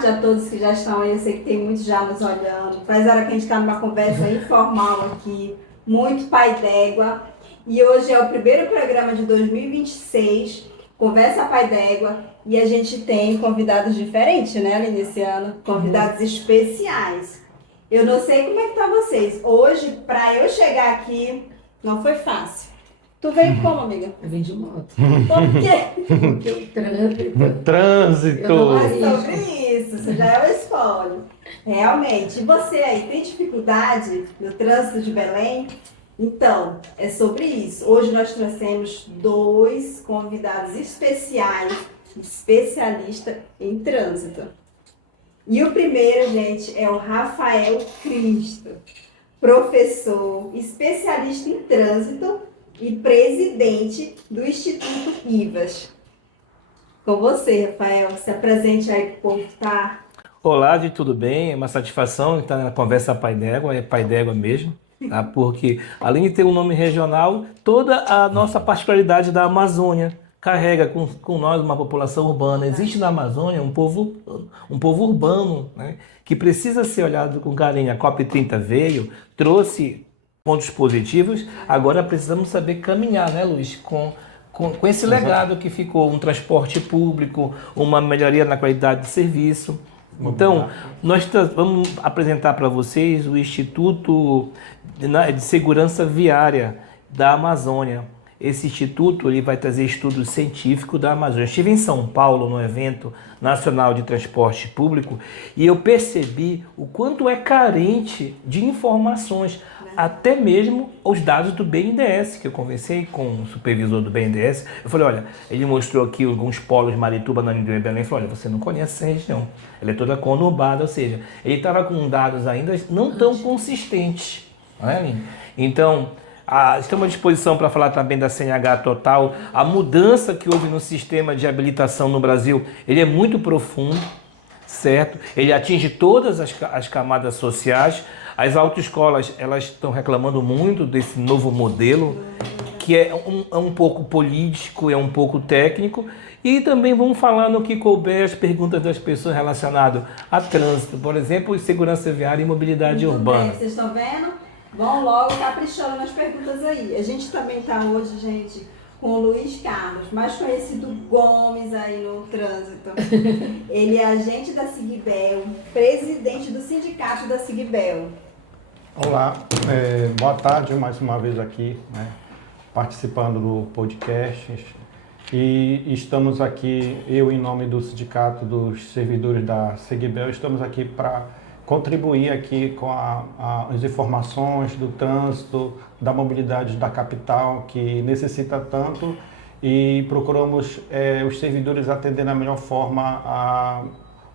tarde a todos que já estão aí. Eu sei que tem muitos já nos olhando. Faz hora que a gente está numa conversa informal aqui, muito pai d'égua. E hoje é o primeiro programa de 2026, Conversa Pai d'Égua. E a gente tem convidados diferentes, né, Aline, esse ano? Convidados especiais. Eu não sei como é que tá vocês. Hoje, para eu chegar aqui, não foi fácil. Tu veio como, amiga? Eu vim de moto. Por quê? Porque o trânsito. Trânsito. Mas sobre isso, isso já é o spoiler. Realmente. E você aí, tem dificuldade no trânsito de Belém? Então, é sobre isso. Hoje nós trouxemos 2 convidados especiais, especialistas em trânsito. E o primeiro, gente, é o Rafael Cristo, professor, especialista em trânsito e presidente do Instituto IVAS. Com você, Rafael, se apresente aí para o povo, tá? Olá, de tudo bem? É uma satisfação estar na conversa Pai d'Égua, é Pai d'Égua mesmo, tá? Porque além de ter um nome regional, toda a nossa particularidade da Amazônia carrega com nós uma população urbana. Existe na Amazônia um povo urbano, né, que precisa ser olhado com carinho. A COP30 veio, trouxe pontos positivos, agora precisamos saber caminhar, né, Luiz, com esse legado que ficou, um transporte público, uma melhoria na qualidade de serviço. Então, nós vamos apresentar para vocês o Instituto de Segurança Viária da Amazônia. Esse instituto ele vai trazer estudos científicos da Amazônia. Eu estive em São Paulo, no evento nacional de transporte público, e eu percebi o quanto é carente de informações, até mesmo os dados do BNDES, que eu conversei com o supervisor do BNDES. Eu falei, olha, ele mostrou aqui alguns polos Marituba, Naninduá e Belém. Eu falei, olha, você não conhece essa região, ela é toda conurbada, ou seja, ele estava com dados ainda não tão consistentes, não é, Aline? Então, estamos à disposição para falar também da CNH Total. A mudança que houve no sistema de habilitação no Brasil, ele é muito profundo, certo? Ele atinge todas as camadas sociais. As autoescolas, elas estão reclamando muito desse novo modelo, que é um pouco político, é um pouco técnico. E também vamos falar no que couber as perguntas das pessoas relacionadas a trânsito, por exemplo, segurança viária e mobilidade urbana. Bem, vocês estão vendo? Vão logo caprichando nas perguntas aí. A gente também está hoje, gente, com o Luiz Carlos, mais conhecido Gomes aí no trânsito. Ele é agente da Sigbel, presidente do sindicato da Sigbel. Olá, boa tarde mais uma vez aqui, né, participando do podcast. E estamos aqui, eu em nome do Sindicato dos Servidores da Sigbel, estamos aqui para contribuir aqui com as informações do trânsito, da mobilidade da capital, que necessita tanto, e procuramos os servidores atender da melhor forma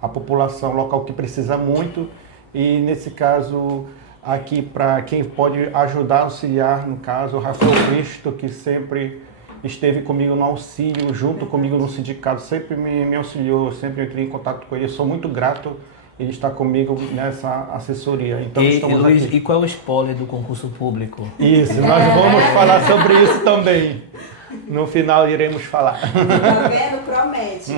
a população local que precisa muito, e nesse caso aqui para quem pode ajudar, auxiliar, no caso, o Rafael Cristo, que sempre esteve comigo no auxílio, junto comigo no sindicato, sempre me auxiliou, sempre entrei em contato com ele, sou muito grato. Ele está comigo nessa assessoria. Então, estamos Luiz, aqui. E qual é o spoiler do concurso público? Isso, nós vamos falar sobre isso também. No final iremos falar. Tá vendo? Promete.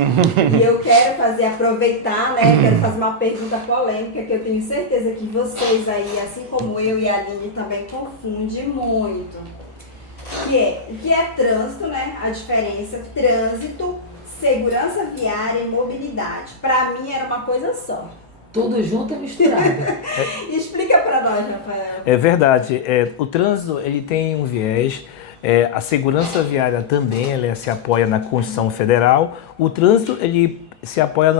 E eu quero aproveitar, né? Quero fazer uma pergunta polêmica que eu tenho certeza que vocês aí, assim como eu e a Aline, também confundem muito. O que é trânsito, né? A diferença, trânsito, segurança viária e mobilidade. Para mim era uma coisa só. Tudo junto e misturado. Explica para nós, Rafael. É verdade. O trânsito ele tem um viés. A segurança viária também ela se apoia na Constituição Federal. O trânsito ele se apoia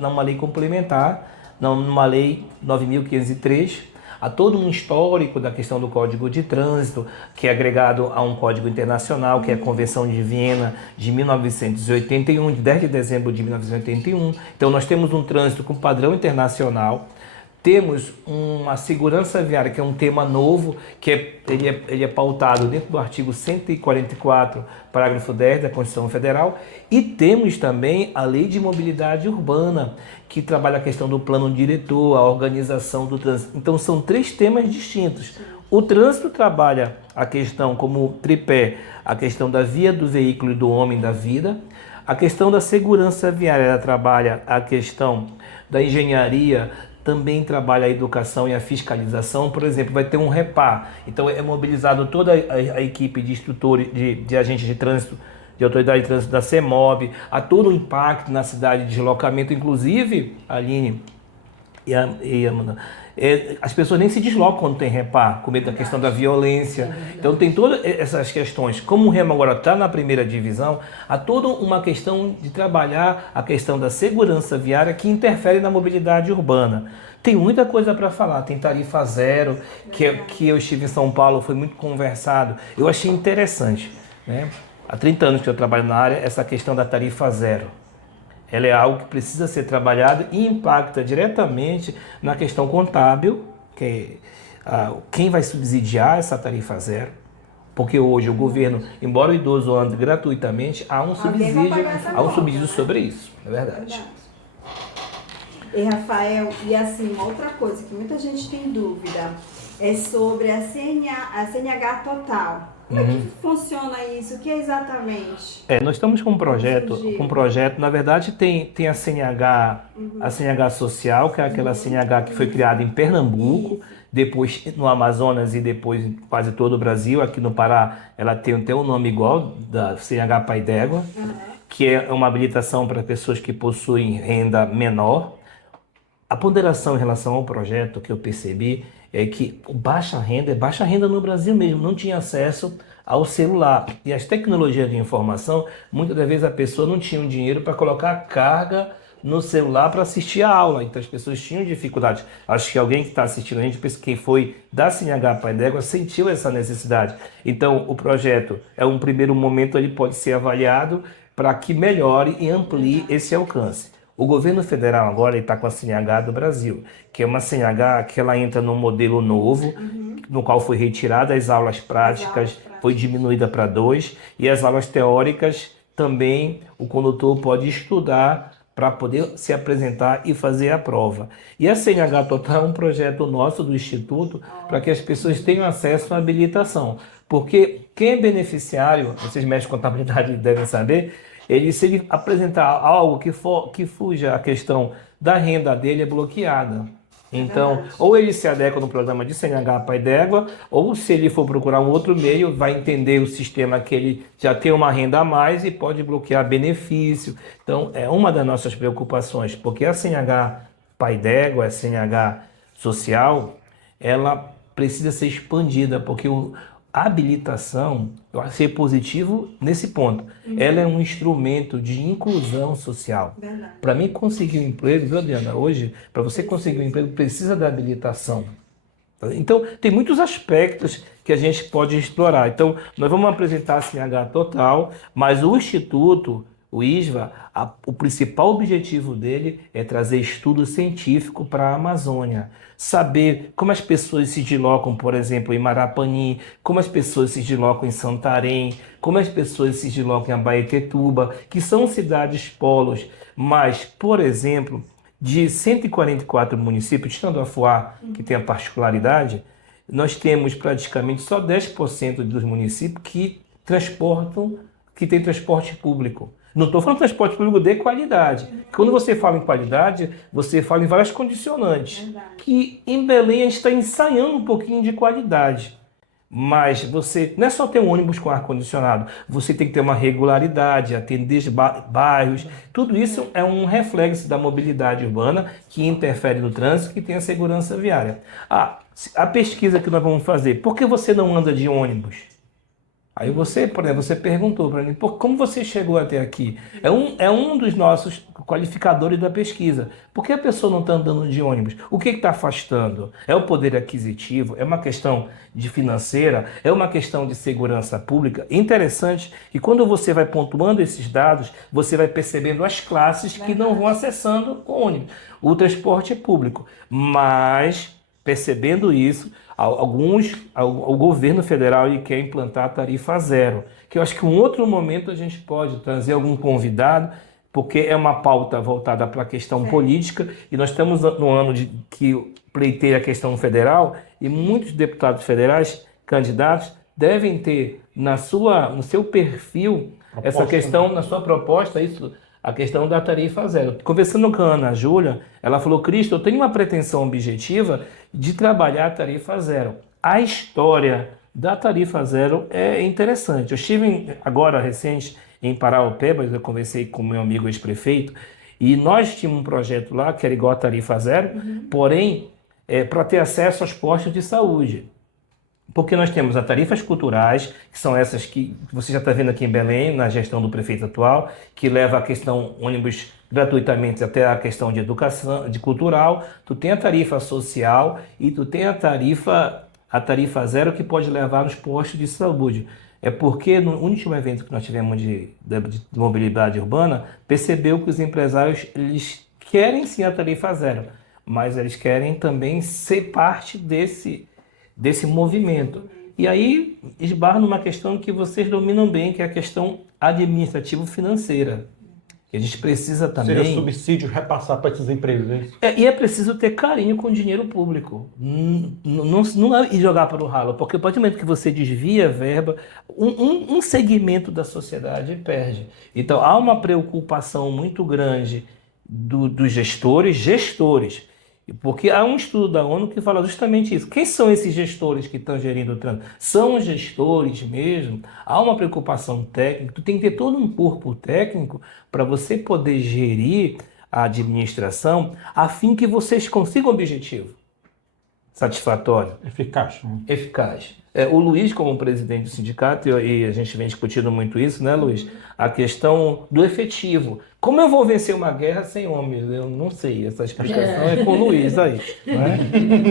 numa lei complementar, numa lei 9.503. Há todo um histórico da questão do Código de Trânsito, que é agregado a um código internacional, que é a Convenção de Viena de 1981, de 10 de dezembro de 1981. Então nós temos um trânsito com padrão internacional, temos uma segurança viária, que é um tema novo, que ele é pautado dentro do artigo 144, parágrafo 10 da Constituição Federal, e temos também a Lei de Mobilidade Urbana, que trabalha a questão do plano diretor, a organização do trânsito. Então são 3 temas distintos. O trânsito trabalha a questão como tripé, a questão da via, do veículo e do homem da vida. A questão da segurança viária, ela trabalha a questão da engenharia, também trabalha a educação e a fiscalização. Por exemplo, vai ter um REPAR, então é mobilizado toda a equipe de instrutores, de agentes de trânsito, de autoridade de trânsito da CEMOB, há todo o impacto na cidade de deslocamento, inclusive, Aline e Amanda, as pessoas nem se deslocam quando tem REPAR, com medo da questão da violência. Então tem todas essas questões. Como o Remo agora está na primeira divisão, há toda uma questão de trabalhar a questão da segurança viária que interfere na mobilidade urbana. Tem muita coisa para falar, tem tarifa zero, que eu estive em São Paulo, foi muito conversado. Eu achei interessante, né? Há 30 anos que eu trabalho na área, essa questão da tarifa zero. Ela é algo que precisa ser trabalhado e impacta diretamente na questão contábil, que é, quem vai subsidiar essa tarifa zero. Porque hoje o governo, embora o idoso ande gratuitamente, há um subsídio sobre isso, é verdade. E Rafael, e assim, uma outra coisa que muita gente tem dúvida é sobre a CNH total. Como é que funciona isso? O que é exatamente? Nós estamos com um projeto, na verdade tem a CNH, a CNH social, que é aquela CNH que foi criada em Pernambuco, depois no Amazonas e depois em quase todo o Brasil. Aqui no Pará ela tem até um nome igual, da CNH Pai d'Égua, que é uma habilitação para pessoas que possuem renda menor. A ponderação em relação ao projeto que eu percebi é que baixa renda no Brasil mesmo, não tinha acesso ao celular. E as tecnologias de informação, muitas das vezes a pessoa não tinha dinheiro para colocar carga no celular para assistir a aula, então as pessoas tinham dificuldade. Acho que alguém que está assistindo a gente, quem foi da CNH Pai d'Égua, sentiu essa necessidade. Então o projeto é um primeiro momento, ele pode ser avaliado para que melhore e amplie esse alcance. O governo federal agora está com a CNH do Brasil, que é uma CNH que ela entra num modelo novo, no qual foi retirada as aulas práticas, foi diminuída para 2, e as aulas teóricas também o condutor pode estudar para poder se apresentar e fazer a prova. E a CNH Total é um projeto nosso do Instituto para que as pessoas tenham acesso à habilitação. Porque quem é beneficiário, vocês mexem com contabilidade devem saber, se ele apresentar algo que fuja a questão da renda dele, é bloqueada. Então, ou ele se adequa no programa de CNH Pai d'Égua, ou se ele for procurar um outro meio, vai entender o sistema que ele já tem uma renda a mais e pode bloquear benefício. Então, é uma das nossas preocupações, porque a CNH Pai d'Égua, a CNH social, ela precisa ser expandida, porque a habilitação, eu achei positivo nesse ponto. Ela é um instrumento de inclusão social. Para mim conseguir um emprego, viu, Adriana? Hoje, para você conseguir um emprego, precisa da habilitação. Então, tem muitos aspectos que a gente pode explorar. Então, nós vamos apresentar a CNH Total, mas o Instituto, o ISVA, o principal objetivo dele é trazer estudo científico para a Amazônia. Saber como as pessoas se deslocam, por exemplo, em Marapani, como as pessoas se deslocam em Santarém, como as pessoas se deslocam em Abaetetuba, que são cidades polos, mas, por exemplo, de 144 municípios, tirando Afuá, que tem a particularidade, nós temos praticamente só 10% dos municípios que têm transporte público. Não estou falando de transporte público de qualidade. Quando você fala em qualidade, você fala em várias condicionantes. Que em Belém a gente está ensaiando um pouquinho de qualidade. Mas você não é só ter um ônibus com ar-condicionado. Você tem que ter uma regularidade, atender bairros. Tudo isso é um reflexo da mobilidade urbana que interfere no trânsito, que tem a segurança viária. A pesquisa que nós vamos fazer, por que você não anda de ônibus? Aí você, por exemplo, você perguntou para mim, como você chegou até aqui? É um dos nossos qualificadores da pesquisa. Por que a pessoa não está andando de ônibus? O que está afastando? É o poder aquisitivo? É uma questão de financeira? É uma questão de segurança pública? Interessante que quando você vai pontuando esses dados, você vai percebendo as classes que não vão acessando o ônibus, o transporte público. Mas, percebendo isso, o governo federal ele quer implantar a tarifa zero, que eu acho que em um outro momento a gente pode trazer algum convidado, porque é uma pauta voltada para a questão política, e nós estamos no ano que pleiteia a questão federal, e muitos deputados federais, candidatos, devem ter no seu perfil essa questão, na sua proposta, isso, a questão da tarifa zero. Conversando com a Ana Júlia, ela falou, Cristo, eu tenho uma pretensão objetiva de trabalhar a tarifa zero. A história da tarifa zero é interessante. Eu estive agora, recente, em Paraupebas, eu conversei com meu amigo ex-prefeito, e nós tínhamos um projeto lá que era igual a tarifa zero, porém, para ter acesso aos postos de saúde. Porque nós temos as tarifas culturais, que são essas que você já está vendo aqui em Belém, na gestão do prefeito atual, que leva a questão ônibus gratuitamente até a questão de educação, de cultural. Tu tem a tarifa social e tu tem a tarifa zero que pode levar nos postos de saúde. É porque no último evento que nós tivemos de mobilidade urbana, percebeu que os empresários eles querem sim a tarifa zero, mas eles querem também ser parte desse movimento. E aí esbarra numa questão que vocês dominam bem, que é a questão administrativo-financeira. A gente precisa também... Seria subsídio repassar para esses empresas, hein? E é preciso ter carinho com o dinheiro público. Não é ir jogar para o ralo, porque a partir do momento que você desvia a verba, um segmento da sociedade perde. Então há uma preocupação muito grande dos gestores, porque há um estudo da ONU que fala justamente isso. Quem são esses gestores que estão gerindo o trânsito? São gestores mesmo? Há uma preocupação técnica. Tu tem que ter todo um corpo técnico para você poder gerir a administração a fim que vocês consigam o objetivo satisfatório. Eficaz. Né? Eficaz. O Luiz, como presidente do sindicato, e a gente vem discutindo muito isso, né, Luiz? A questão do efetivo. Como eu vou vencer uma guerra sem homens? Eu não sei. Essa explicação é com o Luiz aí. Não é?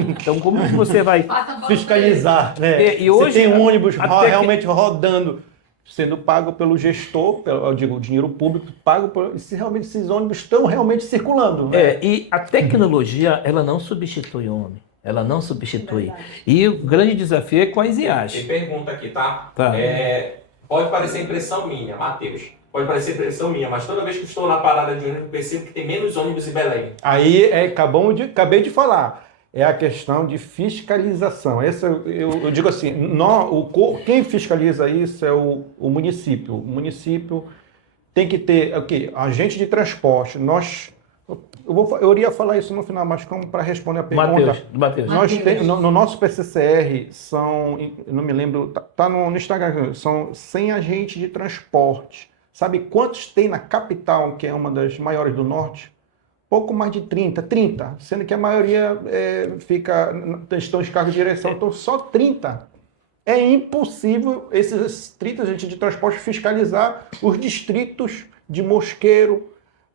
Então, como que você vai Fiscalizar, né? E hoje, você tem um ônibus realmente rodando, sendo pago pelo gestor, eu digo, dinheiro público pago, se realmente esses ônibus estão realmente circulando. Né? E a tecnologia, ela não substitui o homem. Ela não substitui. E o grande desafio é com as IAs. Tem pergunta aqui, tá? Tá. Pode parecer impressão minha, Matheus. Pode parecer impressão minha, mas toda vez que estou na parada de ônibus, eu percebo que tem menos ônibus em Belém. Aí, acabei de falar, é a questão de fiscalização. Eu digo assim, quem fiscaliza isso é o município. O município tem que ter agente de transporte. Eu iria falar isso no final, mas como para responder a pergunta. Matheus. Nós temos, no nosso PCCR, não me lembro, tá no Instagram, são 100 agentes de transporte. Sabe quantos tem na capital, que é uma das maiores do norte? Pouco mais de 30, sendo que a maioria estão em cargo de direção, então só 30. É impossível esses 30 agentes de transporte fiscalizar os distritos de Mosqueiro,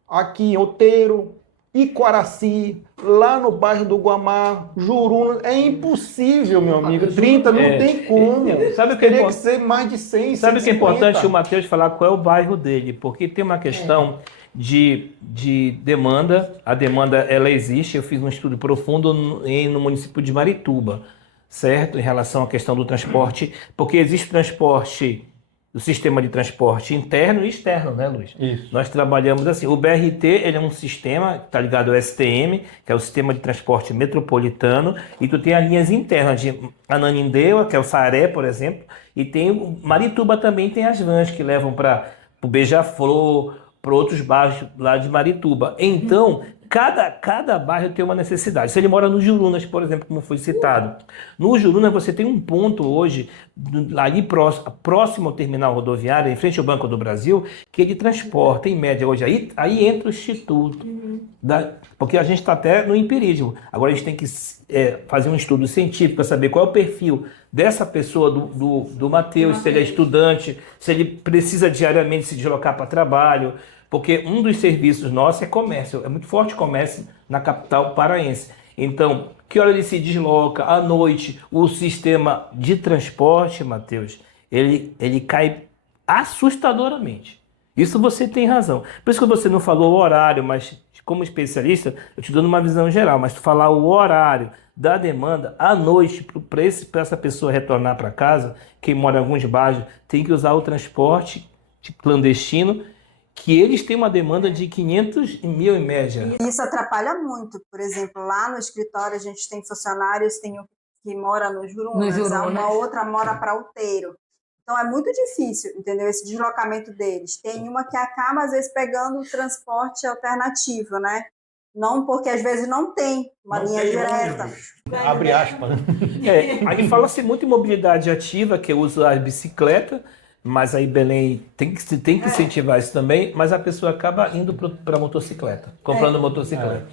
aqui em Outeiro, Iquaraci, lá no bairro do Guamá, Juruna. É impossível, meu amigo. 30 não tem como. Sabe o que Teria que ser mais de 100, Sabe o que é 150. importante o Matheus falar qual é o bairro dele? Porque tem uma questão de demanda. A demanda, ela existe. Eu fiz um estudo profundo no município de Marituba, certo? Em relação à questão do transporte. Porque existe transporte... do sistema de transporte interno e externo, né, Luiz? Isso. Nós trabalhamos assim. O BRT, ele é um sistema, está ligado ao STM, que é o Sistema de Transporte Metropolitano, e tu tem as linhas internas de Ananindeua, que é o Saaré, por exemplo, e tem o Marituba também, tem as vans que levam para o Beija-Flor, para outros bairros lá de Marituba. Então, cada bairro tem uma necessidade. Se ele mora no Jurunas, por exemplo, como foi citado. No Jurunas você tem um ponto hoje, ali próximo ao terminal rodoviário, em frente ao Banco do Brasil, que ele transporta, em média, hoje. Aí entra o Instituto. Porque a gente está até no empirismo. Agora a gente tem que fazer um estudo científico para saber qual é o perfil dessa pessoa, do Matheus, se ele é estudante, se ele precisa diariamente se deslocar para trabalho. Porque um dos serviços nossos é comércio, é muito forte comércio na capital paraense. Então, que hora ele se desloca, à noite, o sistema de transporte, Matheus, ele cai assustadoramente. Isso você tem razão. Por isso que você não falou o horário, mas como especialista, eu te dou uma visão geral, mas tu falar o horário da demanda à noite para essa pessoa retornar para casa, quem mora em alguns bairros tem que usar o transporte clandestino, que eles têm uma demanda de 500 mil em média. Isso atrapalha muito. Por exemplo, lá no escritório a gente tem funcionários, tem um que mora no Jurunas, uma outra mora para Outeiro. Então é muito difícil, entendeu? Esse deslocamento deles. Tem uma que acaba, às vezes, pegando o transporte alternativo, né? Não, porque às vezes não tem uma Não linha tem direta. ônibus. Abre aspas, né? Aí fala-se muito em mobilidade ativa, que usa a bicicleta, mas aí Belém tem que incentivar isso também, mas a pessoa acaba indo para motocicleta, comprando motocicleta.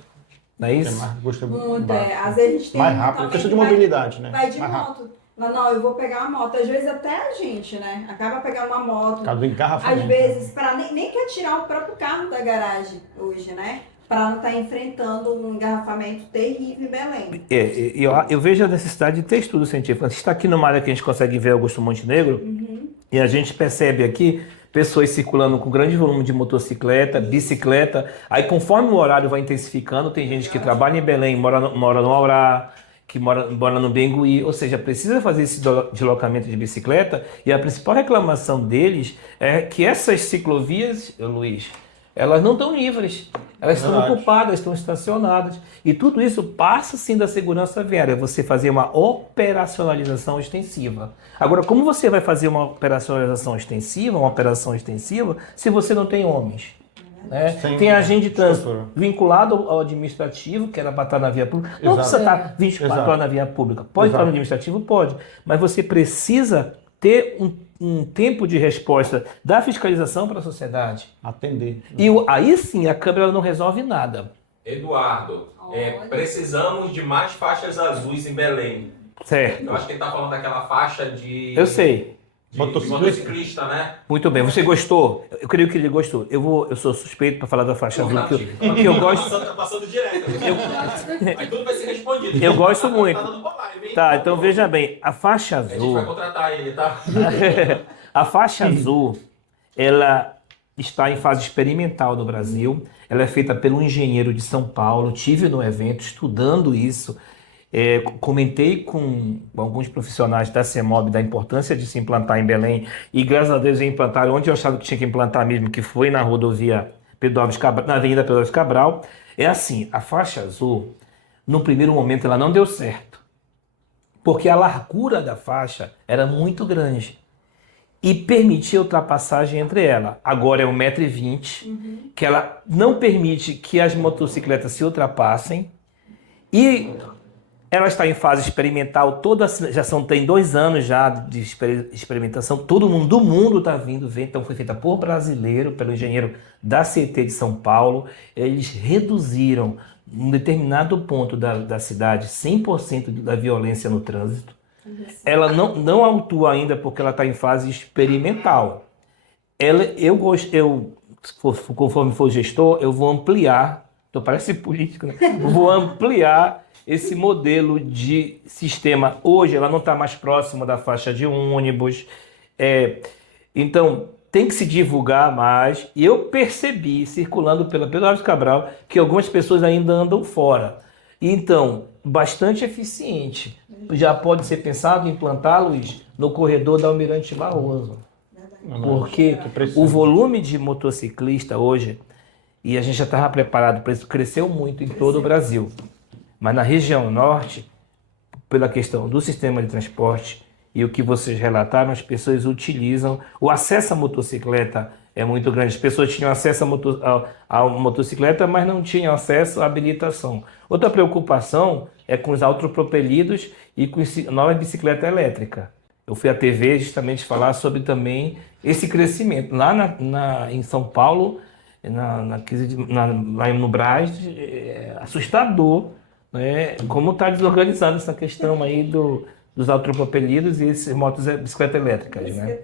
Não é isso? Custa Muito, às vezes a gente tem mais um rápido, também questão de que mobilidade, né? vai de Mais rápido. moto. Não, eu vou pegar uma moto. Às vezes até a gente, né? Acaba pegando uma moto. Por causa do engarrafamento. Às vezes, nem quer tirar o próprio carro da garagem hoje, né? Para não estar enfrentando um engarrafamento terrível em Belém. Eu vejo a necessidade de ter estudo científico. A gente está aqui numa área que a gente consegue ver Augusto Montenegro e a gente percebe aqui pessoas circulando com grande volume de motocicleta, bicicleta. Aí, conforme o horário vai intensificando, tem gente que trabalha em Belém, mora no Aurá, que mora no Bengui, ou seja, precisa fazer esse deslocamento de bicicleta, e a principal reclamação deles é que essas ciclovias, Luiz, elas não estão livres, elas estão ocupadas, estão estacionadas, e tudo isso passa sim da segurança viária, você fazer uma operacionalização extensiva. Agora, como você vai fazer uma operação extensiva, se você não tem homens? Né? Tem agente de trânsito vinculado ao administrativo, que era para estar na via pública. Não precisa estar 24 horas na via pública. Pode estar no administrativo? Pode. Mas você precisa ter um tempo de resposta da fiscalização para a sociedade. Atender. E aí sim, a Câmara não resolve nada. Eduardo, precisamos de mais faixas azuis em Belém. Certo. Eu acho que ele está falando daquela faixa de... Eu sei. De motociclista, né? Muito bem, você gostou? Eu creio que ele gostou. Eu sou suspeito para falar da faixa azul, que eu gosto. Tá passando direto. Aí tudo vai ser respondido. Eu gosto muito. Tá dando pra live, hein? Tá, então veja bem, a faixa A gente azul. vai contratar ele, tá? A faixa azul, ela está em fase experimental no Brasil. Ela é feita pelo engenheiro de São Paulo. Tive no evento estudando isso. Comentei com alguns profissionais da CEMOB da importância de se implantar em Belém, e graças a Deus implantaram onde eu achava que tinha que implantar mesmo, que foi na rodovia Pedro Alves Cabral, na Avenida Pedro Alves Cabral. É assim, a faixa azul, no primeiro momento ela não deu certo, porque a largura da faixa era muito grande e permitia ultrapassagem entre ela. Agora é 1,20 m, que ela não permite que as motocicletas se ultrapassem, e ela está em fase experimental, tem 2 anos já de experimentação, todo mundo do mundo está vindo ver, então foi feita por brasileiro, pelo engenheiro da CT de São Paulo. Eles reduziram, em um determinado ponto da cidade, 100% da violência no trânsito. Ela não autua ainda porque ela está em fase experimental. Conforme for gestor, eu vou ampliar, parece político, né? Vou ampliar esse modelo de sistema. Hoje ela não está mais próxima da faixa de ônibus. Então tem que se divulgar mais. E eu percebi, circulando pela Pedro Alves Cabral, que algumas pessoas ainda andam fora. Então, bastante eficiente. Já pode ser pensado em implantar, Luiz, no corredor da Almirante Barroso. Porque o volume de motociclista hoje, e a gente já estava preparado para isso, cresceu muito em todo o Brasil. Mas na região norte, pela questão do sistema de transporte e o que vocês relataram, as pessoas utilizam, o acesso à motocicleta é muito grande. As pessoas tinham acesso à motocicleta, mas não tinham acesso à habilitação. Outra preocupação é com os autopropelidos e com a nova bicicleta elétrica. Eu fui à TV justamente falar sobre também esse crescimento. Lá em São Paulo, lá no Brás, é assustador, né? Como está desorganizada essa questão aí dos autopropelidos e esses bicicletas elétricas, né?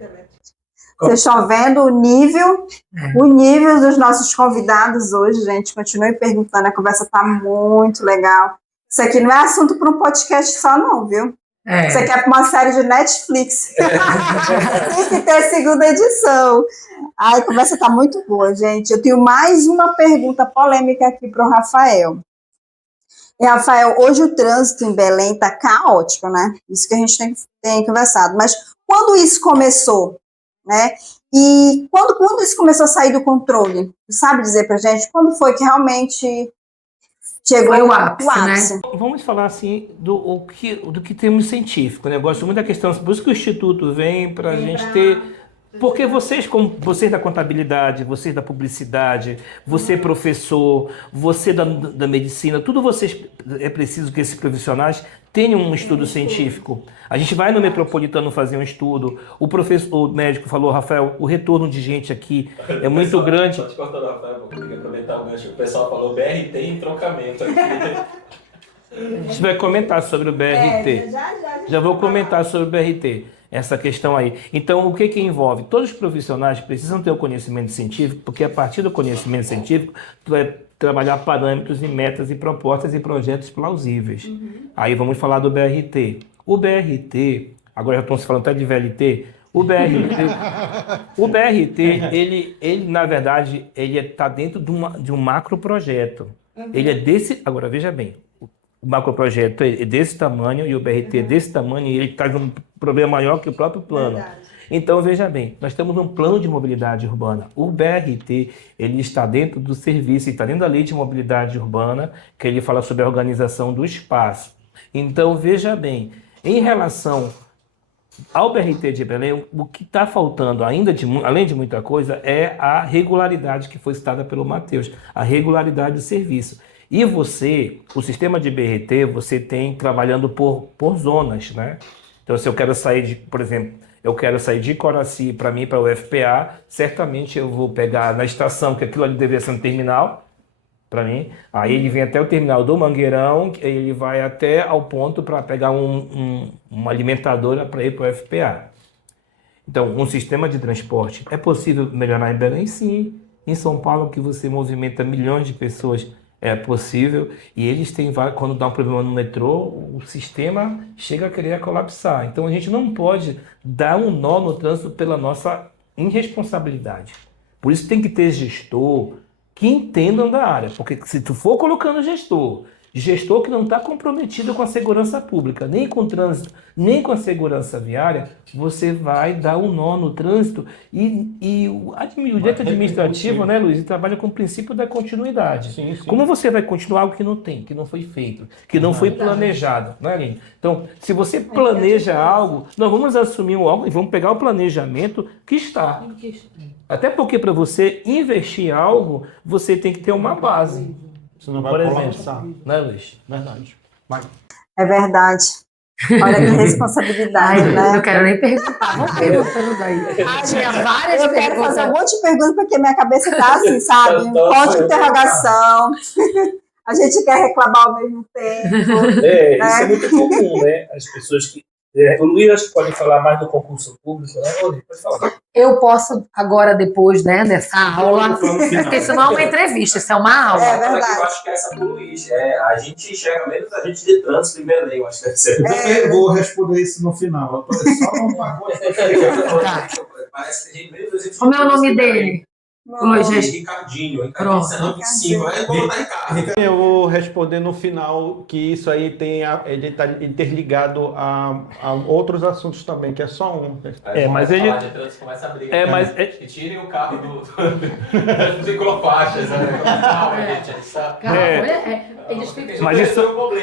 Vocês estão vendo o nível dos nossos convidados hoje, gente. Continue perguntando, a conversa está muito legal. Isso aqui não é assunto para um podcast só, não, viu? Isso aqui é para uma série de Netflix. Tem que ter segunda edição. A conversa está muito boa, gente. Eu tenho mais uma pergunta polêmica aqui para o Rafael. Rafael, hoje o trânsito em Belém está caótico, né? Isso que a gente tem conversado. Mas quando isso começou, né? E quando isso começou a sair do controle, sabe dizer pra gente quando foi que realmente Chegou Foi o o ápice, ápice. Vamos falar assim do que temos científico, né? Eu gosto muito da questão, por isso que o Instituto vem para a gente ter. Porque vocês, como vocês da contabilidade, vocês da publicidade, você professor, você da medicina, tudo vocês é preciso que esses profissionais tenham um estudo científico. A gente vai no Metropolitano fazer um estudo. O professor, o médico falou, Rafael, o retorno de gente aqui é muito grande. Só te cortando, Rafael, vou ter que aproveitar o gancho. O pessoal falou BRT em trocamento aqui. A gente vai comentar sobre o BRT. Já vou comentar sobre o BRT, essa questão aí. Então, o que envolve? Todos os profissionais precisam ter o conhecimento científico, porque a partir do conhecimento científico, tu vai trabalhar parâmetros e metas e propostas e projetos plausíveis. Aí vamos falar do BRT. O BRT, agora já estão se falando até de VLT, o BRT, ele na verdade, ele está dentro de um macro projeto. Ele é desse, agora veja bem, o macroprojeto é desse tamanho e o BRT é desse tamanho e ele traz um problema maior que o próprio plano. Verdade. Então, veja bem, nós temos um plano de mobilidade urbana. O BRT, ele está dentro do serviço, está dentro da lei de mobilidade urbana, que ele fala sobre a organização do espaço. Então, veja bem, em relação ao BRT de Belém, o que está faltando, ainda além de muita coisa, é a regularidade que foi citada pelo Matheus, a regularidade do serviço. E você, o sistema de BRT, você tem trabalhando por zonas, né? Então, se eu quero sair por exemplo, eu quero sair de Coraci para mim, para o UFPA, certamente eu vou pegar na estação, que aquilo ali deveria ser um terminal, para mim, aí ele vem até o terminal do Mangueirão, ele vai até ao ponto para pegar uma alimentadora para ir para o UFPA. Então, um sistema de transporte, é possível melhorar em Belém? Sim. Em São Paulo, que você movimenta milhões de pessoas, é possível, e eles têm, quando dá um problema no metrô, o sistema chega a querer colapsar. Então a gente não pode dar um nó no trânsito pela nossa irresponsabilidade. Por isso tem que ter gestor que entendam da área, porque se tu for colocando gestor que não está comprometido com a segurança pública, nem com o trânsito, nem com a segurança viária, você vai dar um nó no trânsito e o direito administrativo, né, Luiz, trabalha com o princípio da continuidade. Sim. Como você vai continuar algo que não tem, que não foi feito, que não foi planejado, né, Aline? Então, se você planeja algo, nós vamos assumir algo e vamos pegar o planejamento que está. Até porque para você investir em algo, você tem que ter uma base. Senão vai Por exemplo, colapsar. né, Luiz? Verdade. Vai. É verdade. Olha que responsabilidade, Ai, né? não quero nem perguntar. Vamos perguntando aí. Tinha várias Eu quero perguntas. fazer um monte de perguntas, porque minha cabeça tá assim, sabe? Um ponto de interrogação. A gente quer reclamar ao mesmo tempo. Isso é muito comum, né? As pessoas que... O Luiz acho que pode falar mais do concurso público, né? Pode falar. Eu posso agora, depois, né, dessa aula, porque isso não é uma entrevista, isso é uma aula. É verdade. Eu acho que essa pro Luiz. A gente enxerga menos a gente de trânsito em Belém, eu acho que deve ser. Eu vou responder isso no final. Só um pacote. Parece que tem menos gente. Como é o nome dele? Ricardinho. Pronto. Ricardinho, 25. Aí vamos botar Ricardo. Eu vou responder no final que isso aí ele está interligado a outros assuntos também, que é só um. Mas ele... Falar de trânsito, começa a briga. mas... Tirem o carro das ciclofaixas, né?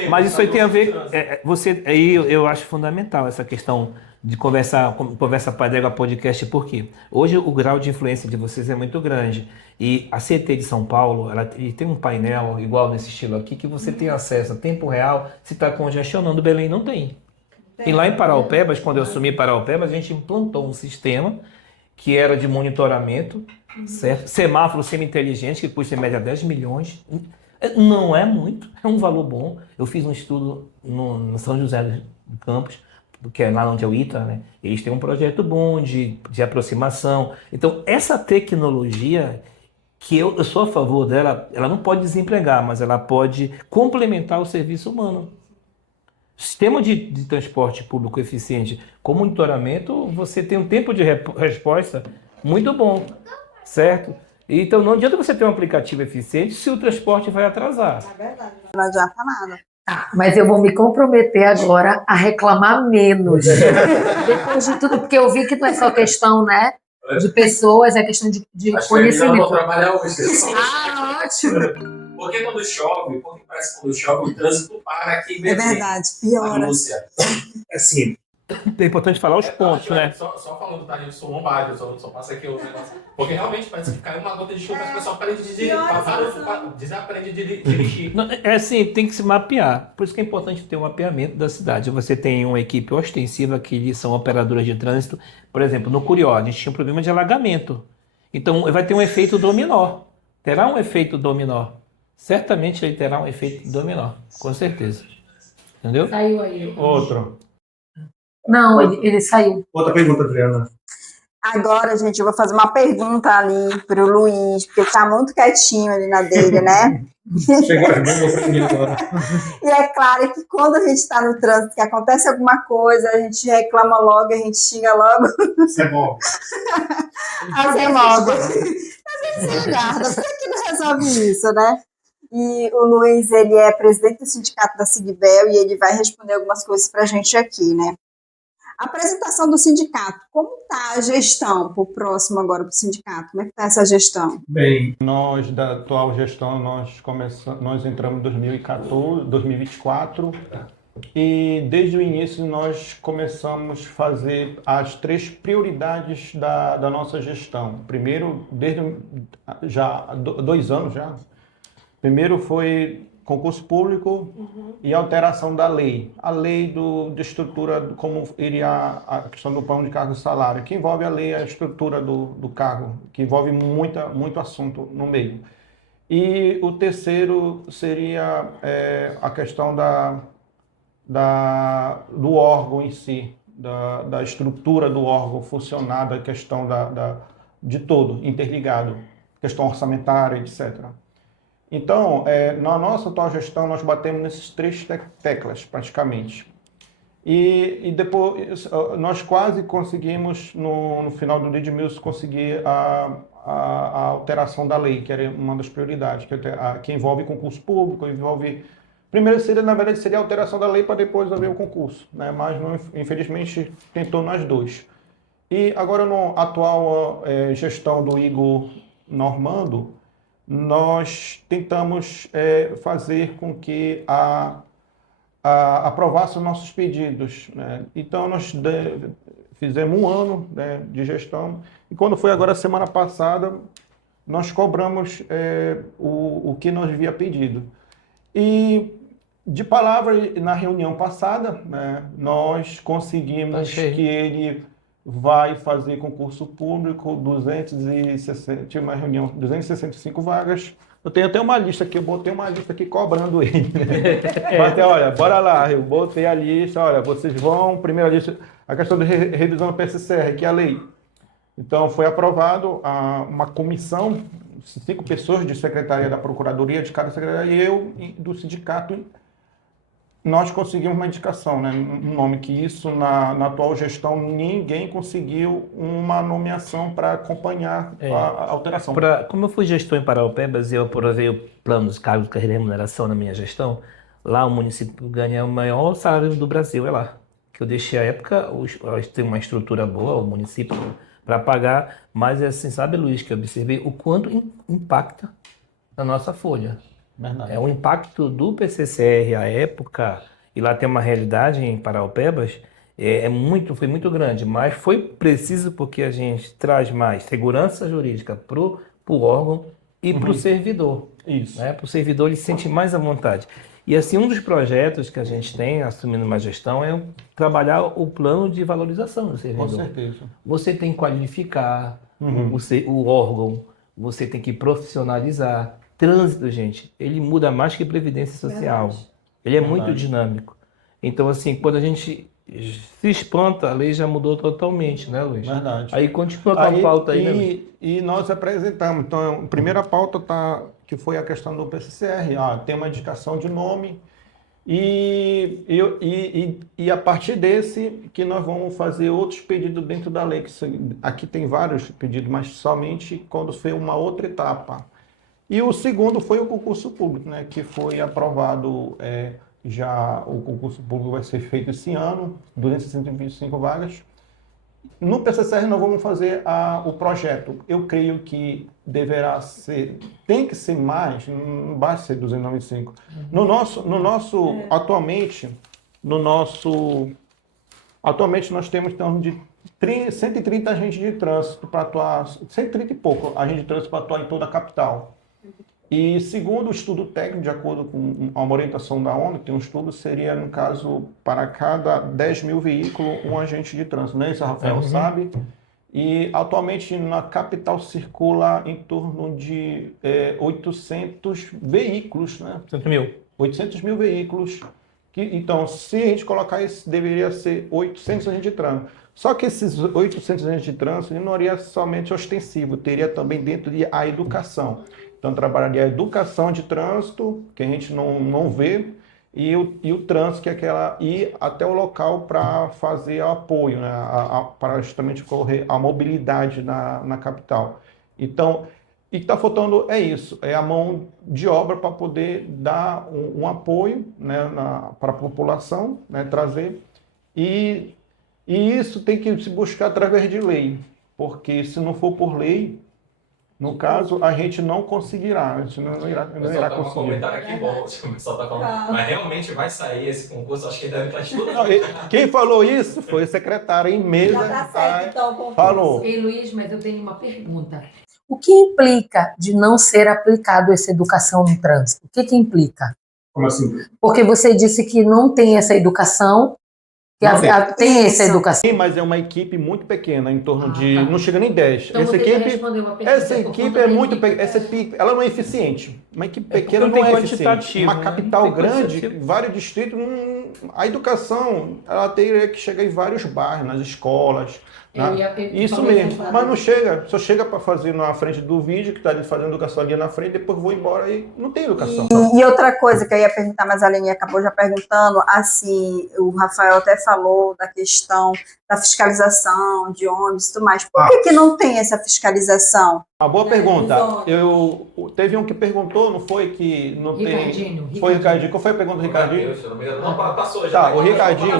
Mas isso aí tem a ver... eu acho fundamental essa questão de conversa Pai d'Égua podcast, porque hoje o grau de influência de vocês é muito grande. E a CT de São Paulo, ela tem um painel igual nesse estilo aqui, que você tem acesso a tempo real, se está congestionando. Belém não tem. E lá em Paraupebas, quando eu assumi Paraupebas, a gente implantou um sistema que era de monitoramento, certo? Semáforo semi-inteligente, que custa em média 10 milhões. Não é muito, é um valor bom. Eu fiz um estudo no São José dos Campos, que é lá onde é o ITA, né? Eles têm um projeto bom de aproximação. Então, essa tecnologia, que eu sou a favor dela, ela não pode desempregar, mas ela pode complementar o serviço humano. Sistema de transporte público eficiente com monitoramento, você tem um tempo de resposta muito bom, certo? Então, não adianta você ter um aplicativo eficiente se o transporte vai atrasar. É verdade. Não adianta nada. Tá, mas eu vou me comprometer agora a reclamar menos. Depois de tudo, porque eu vi que não é só questão, né, de pessoas, é questão de Acho que é melhor conhecimento. trabalhar hoje. Ah, ótimo. Porque quando chove, porque parece que quando chove o trânsito para aqui em É Belém. verdade, piora. Lúcia. Assim, é importante falar os pontos, né? Só falando, tá, gente? Sou bombado, eu só passo aqui o negócio. Porque realmente parece que caiu uma gota de chuva, as pessoas desaprendem de dirigir. Não, é assim, tem que se mapear. Por isso que é importante ter um mapeamento da cidade. Você tem uma equipe ostensiva que são operadoras de trânsito. Por exemplo, no Curió, a gente tinha um problema de alagamento. Então, vai ter um efeito dominó. Terá um efeito dominó. Certamente ele terá um efeito dominó. Com certeza. Entendeu? Saiu aí. Outro. Não, ele saiu. Outra pergunta, Adriana. Agora, gente, eu vou fazer uma pergunta ali pro Luiz, porque ele tá muito quietinho ali na dele, né? Chegou as bombas pra mim agora. E é claro que quando a gente está no trânsito, que acontece alguma coisa, a gente reclama logo, a gente xinga logo, Isso é bom. fazer logo. A gente se guarda, por que não resolve isso, né? E o Luiz, ele é presidente do sindicato da Sigbel e ele vai responder algumas coisas para a gente aqui, né? A apresentação do sindicato, como está a gestão para o próximo agora para o sindicato? Como é que está essa gestão? Bem, Nós, da atual gestão, nós entramos em 2014, 2024 e desde o início nós começamos a fazer as 3 prioridades da nossa gestão. Primeiro, desde já há 2 anos já. Primeiro foi concurso público e alteração da lei. A lei de estrutura, como iria a questão do plano de cargo e salário, que envolve a lei, a estrutura do cargo, que envolve muito assunto no meio. E o terceiro seria a questão do órgão em si, da estrutura do órgão funcionar, da questão de todo, interligado, questão orçamentária, etc. Então, na nossa atual gestão, nós batemos nesses 3 teclas, praticamente. E depois, nós quase conseguimos, no final do Lidmilson, conseguir a alteração da lei, que era uma das prioridades, que envolve concurso público, envolve... Primeiro, na verdade, seria a alteração da lei para depois haver o concurso, né? Mas, infelizmente, tentou nas 2. E agora, na atual gestão do Igor Normando, nós tentamos fazer com que aprovasse os nossos pedidos, né? Então, nós fizemos 1 ano, né, de gestão e quando foi agora a semana passada, nós cobramos o que nós havia pedido. E, de palavra, na reunião passada, né, nós conseguimos que ele vai fazer concurso público, 260, tinha uma reunião, 265 vagas. Eu tenho até uma lista aqui, eu botei uma lista aqui cobrando ele. Mas, olha, bora lá, eu botei a lista, olha, vocês vão, primeira lista, a questão de revisão do PSCR, que é a lei. Então, foi aprovado uma comissão, 5 pessoas de secretaria da Procuradoria, de cada secretaria, e eu, do sindicato, nós conseguimos uma indicação, né? Um nome que isso, na atual gestão, ninguém conseguiu uma nomeação para acompanhar a alteração. Como eu fui gestor em Paraupebas e eu aprovei o plano dos cargos de carreira e remuneração na minha gestão, lá o município ganha o maior salário do Brasil, é lá. Que eu deixei à época, tem uma estrutura boa, o município, para pagar, mas assim, sabe, Luiz, que eu observei o quanto impacta na nossa folha. Verdade. O impacto do PCCR à época, e lá tem uma realidade em Paraupebas, foi muito grande, mas foi preciso porque a gente traz mais segurança jurídica pro órgão e para o servidor. Isso. Né? Para o servidor ele se sente mais à vontade. E assim, um dos projetos que a gente tem, assumindo uma gestão, é trabalhar o plano de valorização do servidor. Com certeza. Você tem que qualificar o órgão, você tem que profissionalizar. Trânsito, gente, ele muda mais que previdência social. Verdade. Ele é Verdade. muito dinâmico. Então, assim, quando a gente se espanta, a lei já mudou totalmente, né, Luiz? Verdade. Aí continua com a pauta aí, né, Luiz? E nós apresentamos. Então, a primeira pauta que foi a questão do PCCR. Tem uma indicação de nome e a partir desse que nós vamos fazer outros pedidos dentro da lei. Aqui tem vários pedidos, mas somente quando foi uma outra etapa. E o segundo foi o concurso público, né, que foi aprovado, já o concurso público vai ser feito esse ano, 225 vagas. No PCCR nós vamos fazer o projeto. Eu creio que deverá ser, tem que ser mais, não basta ser 295. Atualmente nós temos em torno de 130 agentes de trânsito para atuar, 130 e pouco agentes de trânsito para atuar em toda a capital. E segundo o estudo técnico, de acordo com uma orientação da ONU, tem um estudo, seria, no caso, para cada 10 mil veículos, um agente de trânsito. Não é isso, Rafael? Sabe? E atualmente na capital circula em torno de 800 veículos, né? 800 mil veículos. Então, se a gente colocar isso, deveria ser 800 agentes de trânsito. Só que esses 800 agentes de trânsito não seria somente ostensivo, teria também dentro de a educação. Então, trabalharia a educação de trânsito, que a gente não vê, e o trânsito, que é aquela ir até o local para fazer o apoio, né, para justamente ocorrer a mobilidade na capital. Então, o que está faltando é isso, é a mão de obra para poder dar um apoio, né, para a população, né, trazer, e isso tem que se buscar através de lei, porque se não for por lei, no caso, a gente não conseguirá, a gente não irá Um conseguir. comentário aqui bom, o pessoal tá falando, mas realmente vai sair esse concurso, acho que ele deve estar estudando. Não, quem falou isso foi o secretário em mesa. Já tá certo, então, concurso. Falou. Ei, Luiz, mas eu tenho uma pergunta. O que implica de não ser aplicado essa educação no trânsito? O que implica? Como assim? Porque você disse que não tem essa educação, que tem essa educação. Sim, mas é uma equipe muito pequena, em torno de... Tá. Não chega nem 10. Então você já respondeu uma pergunta. Essa equipe é muito pequena. Essa equipe, ela não é eficiente. Uma equipe pequena porque não não é tem eficiente. quantitativo, Uma né? capital Não tem grande, quantitativo. vários distritos, a educação, ela teria que chegar em vários bairros, nas escolas. Eu ia perguntar Isso sobre mesmo, essa mas não chega, só chega para fazer na frente do vídeo, que está ali fazendo educação ali na frente, depois vou embora e não tem educação. E outra coisa que eu ia perguntar, mas a Aline acabou já perguntando, assim, o Rafael até falou da questão da fiscalização de ônibus e tudo mais. Por que não tem essa fiscalização? Uma boa pergunta. dos Teve um que perguntou, não foi que não Ricardinho, tem... Foi o Ricardinho. Qual foi a pergunta do Ricardinho? Não, passou já. Tá, o Ricardinho.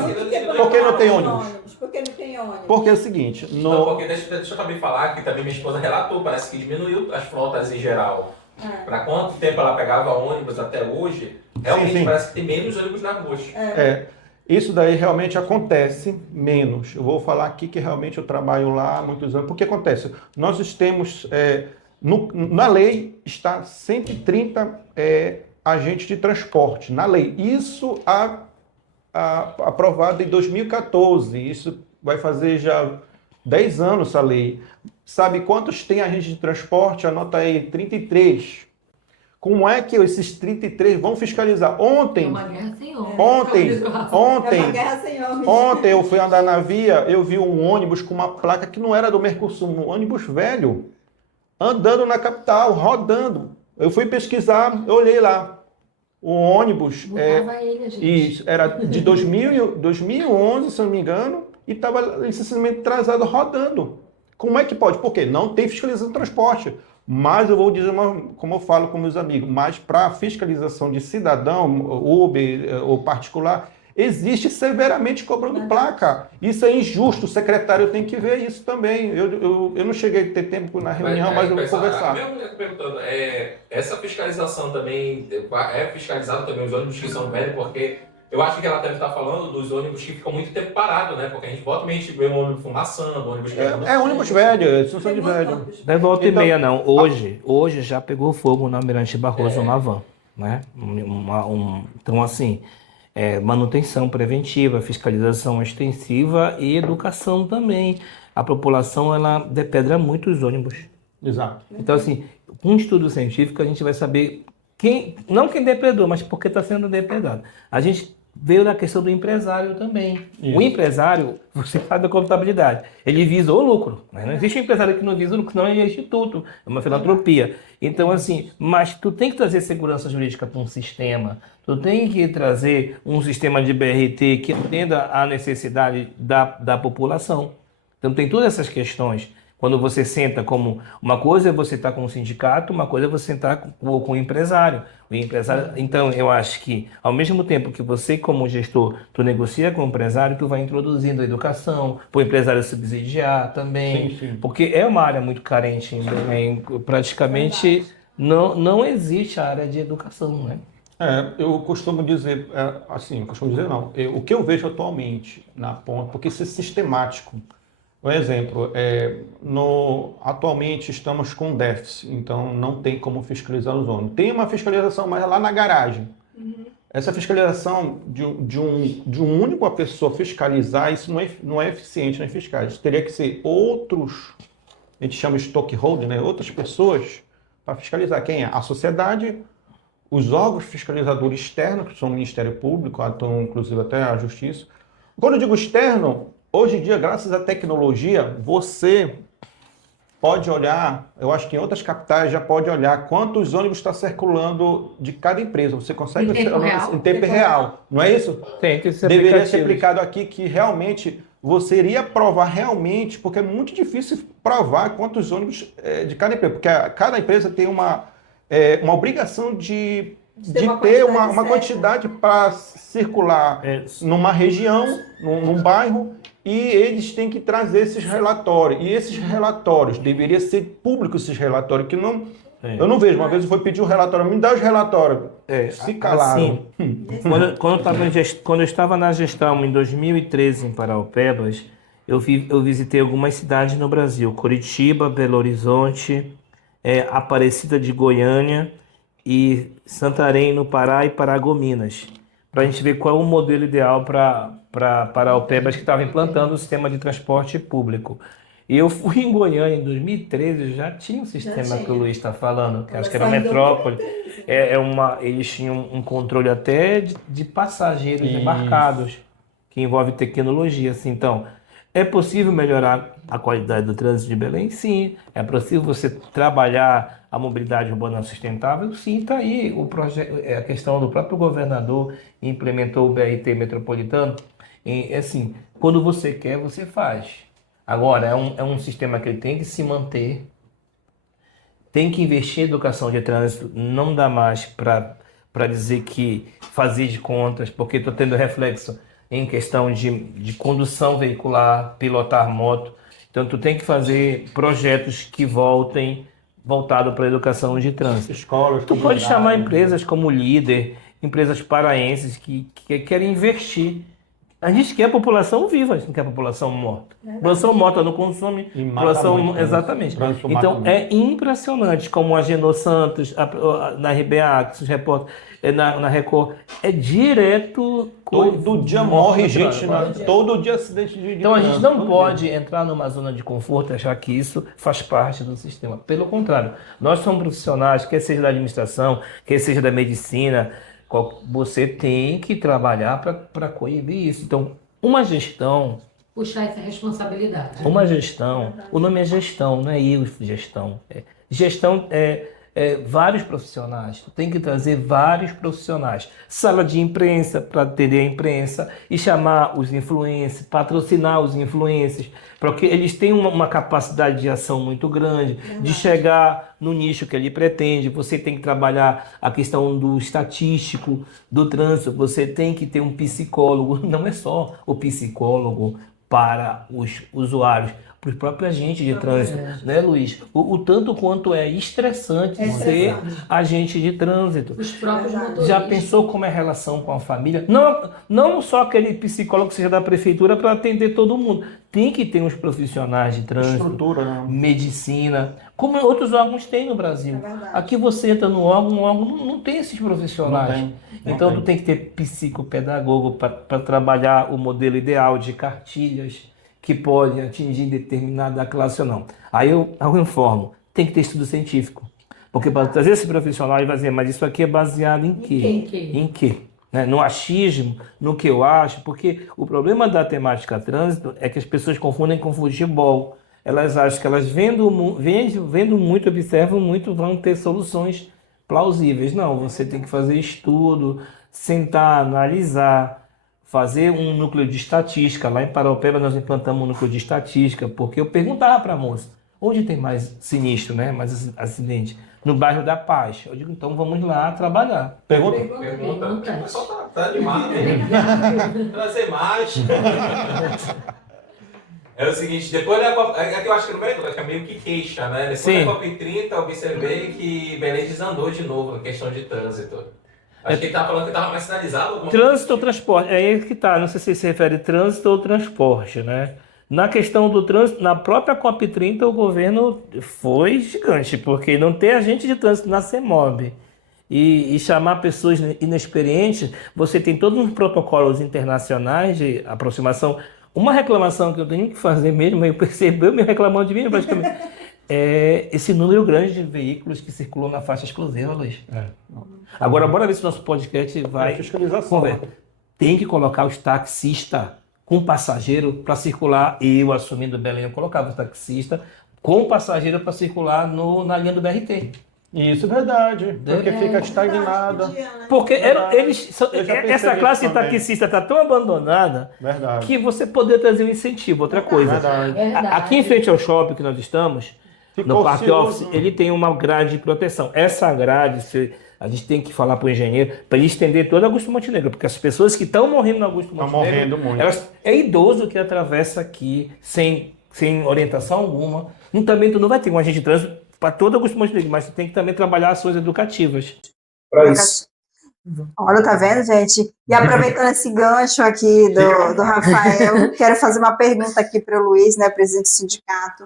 Por que não tem ônibus? Por que não tem ônibus? Porque é o seguinte, Não, porque deixa eu também falar que também minha esposa relatou, parece que diminuiu as frotas em geral. Para quanto tempo ela pegava ônibus até hoje, realmente Sim. parece que tem menos ônibus nas ruas. isso daí realmente acontece menos. Eu vou falar aqui que realmente eu trabalho lá há muitos anos. Porque acontece, nós temos, na lei está 130 agentes de transporte, na lei. Isso aprovado em 2014, isso vai fazer já 10 anos essa lei. Sabe quantos tem agentes de transporte? Anota aí, 33. Como é que esses 33 vão fiscalizar? É Ontem, uma guerra sem homem. É uma guerra sem homens. Ontem eu fui andar na via, eu vi um ônibus com uma placa que não era do Mercosul, um ônibus velho, andando na capital, rodando. Eu fui pesquisar, eu olhei lá. O ônibus Botava ele, gente. isso, era de 2011, se eu não me engano, e estava licenciamento atrasado rodando. Como é que pode? Porque não tem fiscalização de transporte. Mas eu vou dizer, como eu falo com meus amigos, mas para fiscalização de cidadão, Uber ou particular, existe severamente cobrando placa. Isso é injusto, o secretário tem que ver isso também. Eu não cheguei a ter tempo na reunião, mas eu vou conversar. Mesmo perguntando, essa fiscalização também é fiscalizada também os ônibus que são velhos, porque eu acho que ela deve estar falando dos ônibus que ficam muito tempo parados, né? Porque a gente volta e vê um ônibus fumaçando, ônibus queimando. Ônibus velho, isso não são de velho. Não é volta e Então- meia, não. Hoje já pegou fogo na Almirante Barroso, uma van, né? Então, assim, manutenção preventiva, fiscalização extensiva e educação também. A população, ela depedra muito os ônibus. Exato. Então, assim, com um estudo científico, a gente vai saber não quem depredou, mas por que está sendo depredado. A gente veio da questão do empresário também. Isso. O empresário, você faz da contabilidade, ele visa o lucro. Né? Não existe um empresário que não visa o lucro, senão ele é instituto, é uma filantropia. Então, assim, mas tu tem que trazer segurança jurídica para um sistema, tu tem que trazer um sistema de BRT que atenda à necessidade da população. Então, tem todas essas questões. Quando você senta como... Uma coisa é você estar com o sindicato, uma coisa é você sentar com o empresário. O empresário. Então, eu acho que, ao mesmo tempo que você, como gestor, tu negocia com o empresário, tu vai introduzindo a educação, para o empresário subsidiar também. Sim, sim. Porque é uma área muito carente em Belém. Praticamente não existe a área de educação, né? Eu costumo dizer, não, o que eu vejo atualmente na ponta, porque isso é sistemático. Por exemplo, atualmente estamos com déficit, então não tem como fiscalizar os ônibus. Tem uma fiscalização, mas é lá na garagem. Essa fiscalização de um único pessoa fiscalizar, isso não é eficiente, não é eficaz. Teria que ser outros, a gente chama de stockholder, né? Outras pessoas para fiscalizar. Quem é? A sociedade, os órgãos fiscalizadores externos, que são o Ministério Público, atuam inclusive até a Justiça. Quando eu digo externo, hoje em dia, graças à tecnologia, você pode olhar, eu acho que em outras capitais já pode olhar quantos ônibus está circulando de cada empresa. Você consegue Em tempo real? Em tempo real, não é isso? Tem que ser Deveria ser aplicativo. aplicado aqui que realmente você iria provar realmente, porque é muito difícil provar quantos ônibus de cada empresa, porque cada empresa tem uma obrigação de ter uma quantidade para circular numa região, num bairro, e eles têm que trazer esses relatórios. E esses relatórios, deveria ser públicos esses relatórios, que não... Eu não vejo. Uma vez eu fui pedir um relatório, me dá os relatórios. Se calaram. Assim, quando eu estava na gestão em 2013 em Paraupebas, eu visitei algumas cidades no Brasil, Curitiba, Belo Horizonte, Aparecida de Goiânia e Santarém no Pará e Paragominas, para a gente ver qual é o modelo ideal para Paraupebas que estava implantando o sistema de transporte público. E eu fui em Goiânia em 2013, já tinha um sistema que o Luiz está falando, que acho que era a Metrópole. Eles tinham um controle até de passageiros embarcados, que envolve tecnologia. Assim. Então, é possível melhorar a qualidade do trânsito de Belém? Sim. É possível você trabalhar a mobilidade urbana sustentável? Sim, está aí. A questão do próprio governador implementou o BRT metropolitano. Assim, quando você quer, você faz. Agora, é um sistema que ele tem que se manter, tem que investir em educação de trânsito, não dá mais para dizer que fazer de contas, porque estou tendo reflexo em questão de condução veicular, pilotar moto. Então, tu tem que fazer projetos que voltado para a educação de trânsito. Escolas, tu pode chamar empresas como Líder, empresas paraenses que querem investir. A gente quer a população viva, a gente não quer a população morta. A população morta não consome. Exatamente. Então, é impressionante como a Genô Santos, na RBA, que se reporta, na Record, é direto... Todo dia morre gente, todo dia acidente de Então, a gente não pode entrar numa zona de conforto e achar que isso faz parte do sistema. Pelo contrário, nós somos profissionais, quer seja da administração, quer seja da medicina, você tem que trabalhar para coibir isso. Então, uma gestão... Puxar essa responsabilidade. Uma gestão... O nome é gestão, não é gestão. Gestão é vários profissionais. Tu tem que trazer vários profissionais. Sala de imprensa para atender a imprensa e chamar os influencers, patrocinar os influencers, porque eles têm uma capacidade de ação muito grande, de chegar no nicho que ele pretende. Você tem que trabalhar a questão do estatístico, do trânsito. Você tem que ter um psicólogo. Não é só o psicólogo para os usuários, para os próprios agentes de trânsito, né, Luiz? O tanto quanto é estressante ser agente de trânsito. Os próprios motoristas. Já pensou como é a relação com a família? Não só aquele psicólogo que seja da prefeitura para atender todo mundo. Tem que ter uns profissionais de trânsito, estrutura, né? Medicina, como outros órgãos têm no Brasil. Aqui você entra no órgão, o órgão não tem esses profissionais. Então tu tem que ter psicopedagogo para trabalhar o modelo ideal de cartilhas que podem atingir determinada classe ou não. Aí eu informo, tem que ter estudo científico. Porque para trazer esse profissional, ele vai dizer, mas isso aqui é baseado em quê? Em quê? Né? No achismo, no que eu acho, porque o problema da temática trânsito é que as pessoas confundem com futebol. Elas acham que elas vendo muito, observam muito, vão ter soluções plausíveis. Não, você tem que fazer estudo, sentar, analisar, fazer um núcleo de estatística. Lá em Paraupeba nós implantamos um núcleo de estatística, porque eu perguntava para a moça, onde tem mais sinistro, né? Mais acidente? No bairro da Paz. Eu digo, então vamos lá trabalhar. Pergunta? Pergunta. O pessoal tá animado, hein? Trazer mais. É o seguinte, depois da Copa... É que eu acho que no meio do é meio que queixa, né? Depois Sim. da COP30, eu observei que Belém desandou de novo na questão de trânsito. Acho que ele estava falando que estava mais sinalizado. Trânsito ou transporte? É aí que tá. Não sei se se refere trânsito ou transporte, né? Na questão do trânsito, na própria COP30, o governo foi gigante, porque não ter agente de trânsito na CEMOB e chamar pessoas inexperientes, você tem todos os protocolos internacionais de aproximação. Uma reclamação que eu tenho que fazer mesmo, eu percebo, eu me reclamando de mim praticamente, é esse número grande de veículos que circulam na faixa exclusiva, Luiz. Agora, bora ver se o nosso podcast vai... Fiscalização. Tem que colocar os taxistas com passageiro para circular. Eu, assumindo Belém, eu colocava o taxista com passageiro para circular na linha do BRT. Isso é verdade, porque fica estagnada. Porque Verdade. Eu já essa pensei classe de nisso também. taxista está tão abandonada Verdade. que você poderia trazer um incentivo. Outra coisa, Verdade. aqui em frente ao shopping que nós estamos, Ficou no Parque ocioso. Office, ele tem uma grade de proteção. Essa grade, a gente tem que falar para o engenheiro para ele estender todo Augusto Montenegro, porque as pessoas que estão morrendo no Augusto Estão Montenegro, morrendo muito. é idoso que atravessa aqui sem orientação alguma. Também tu não vai ter um agente de trânsito para todo Augusto Montenegro, mas você tem que também trabalhar ações educativas. Para isso. Olha, tá vendo, gente? E aproveitando esse gancho aqui do Rafael, quero fazer uma pergunta aqui para o Luiz, né, presidente do sindicato.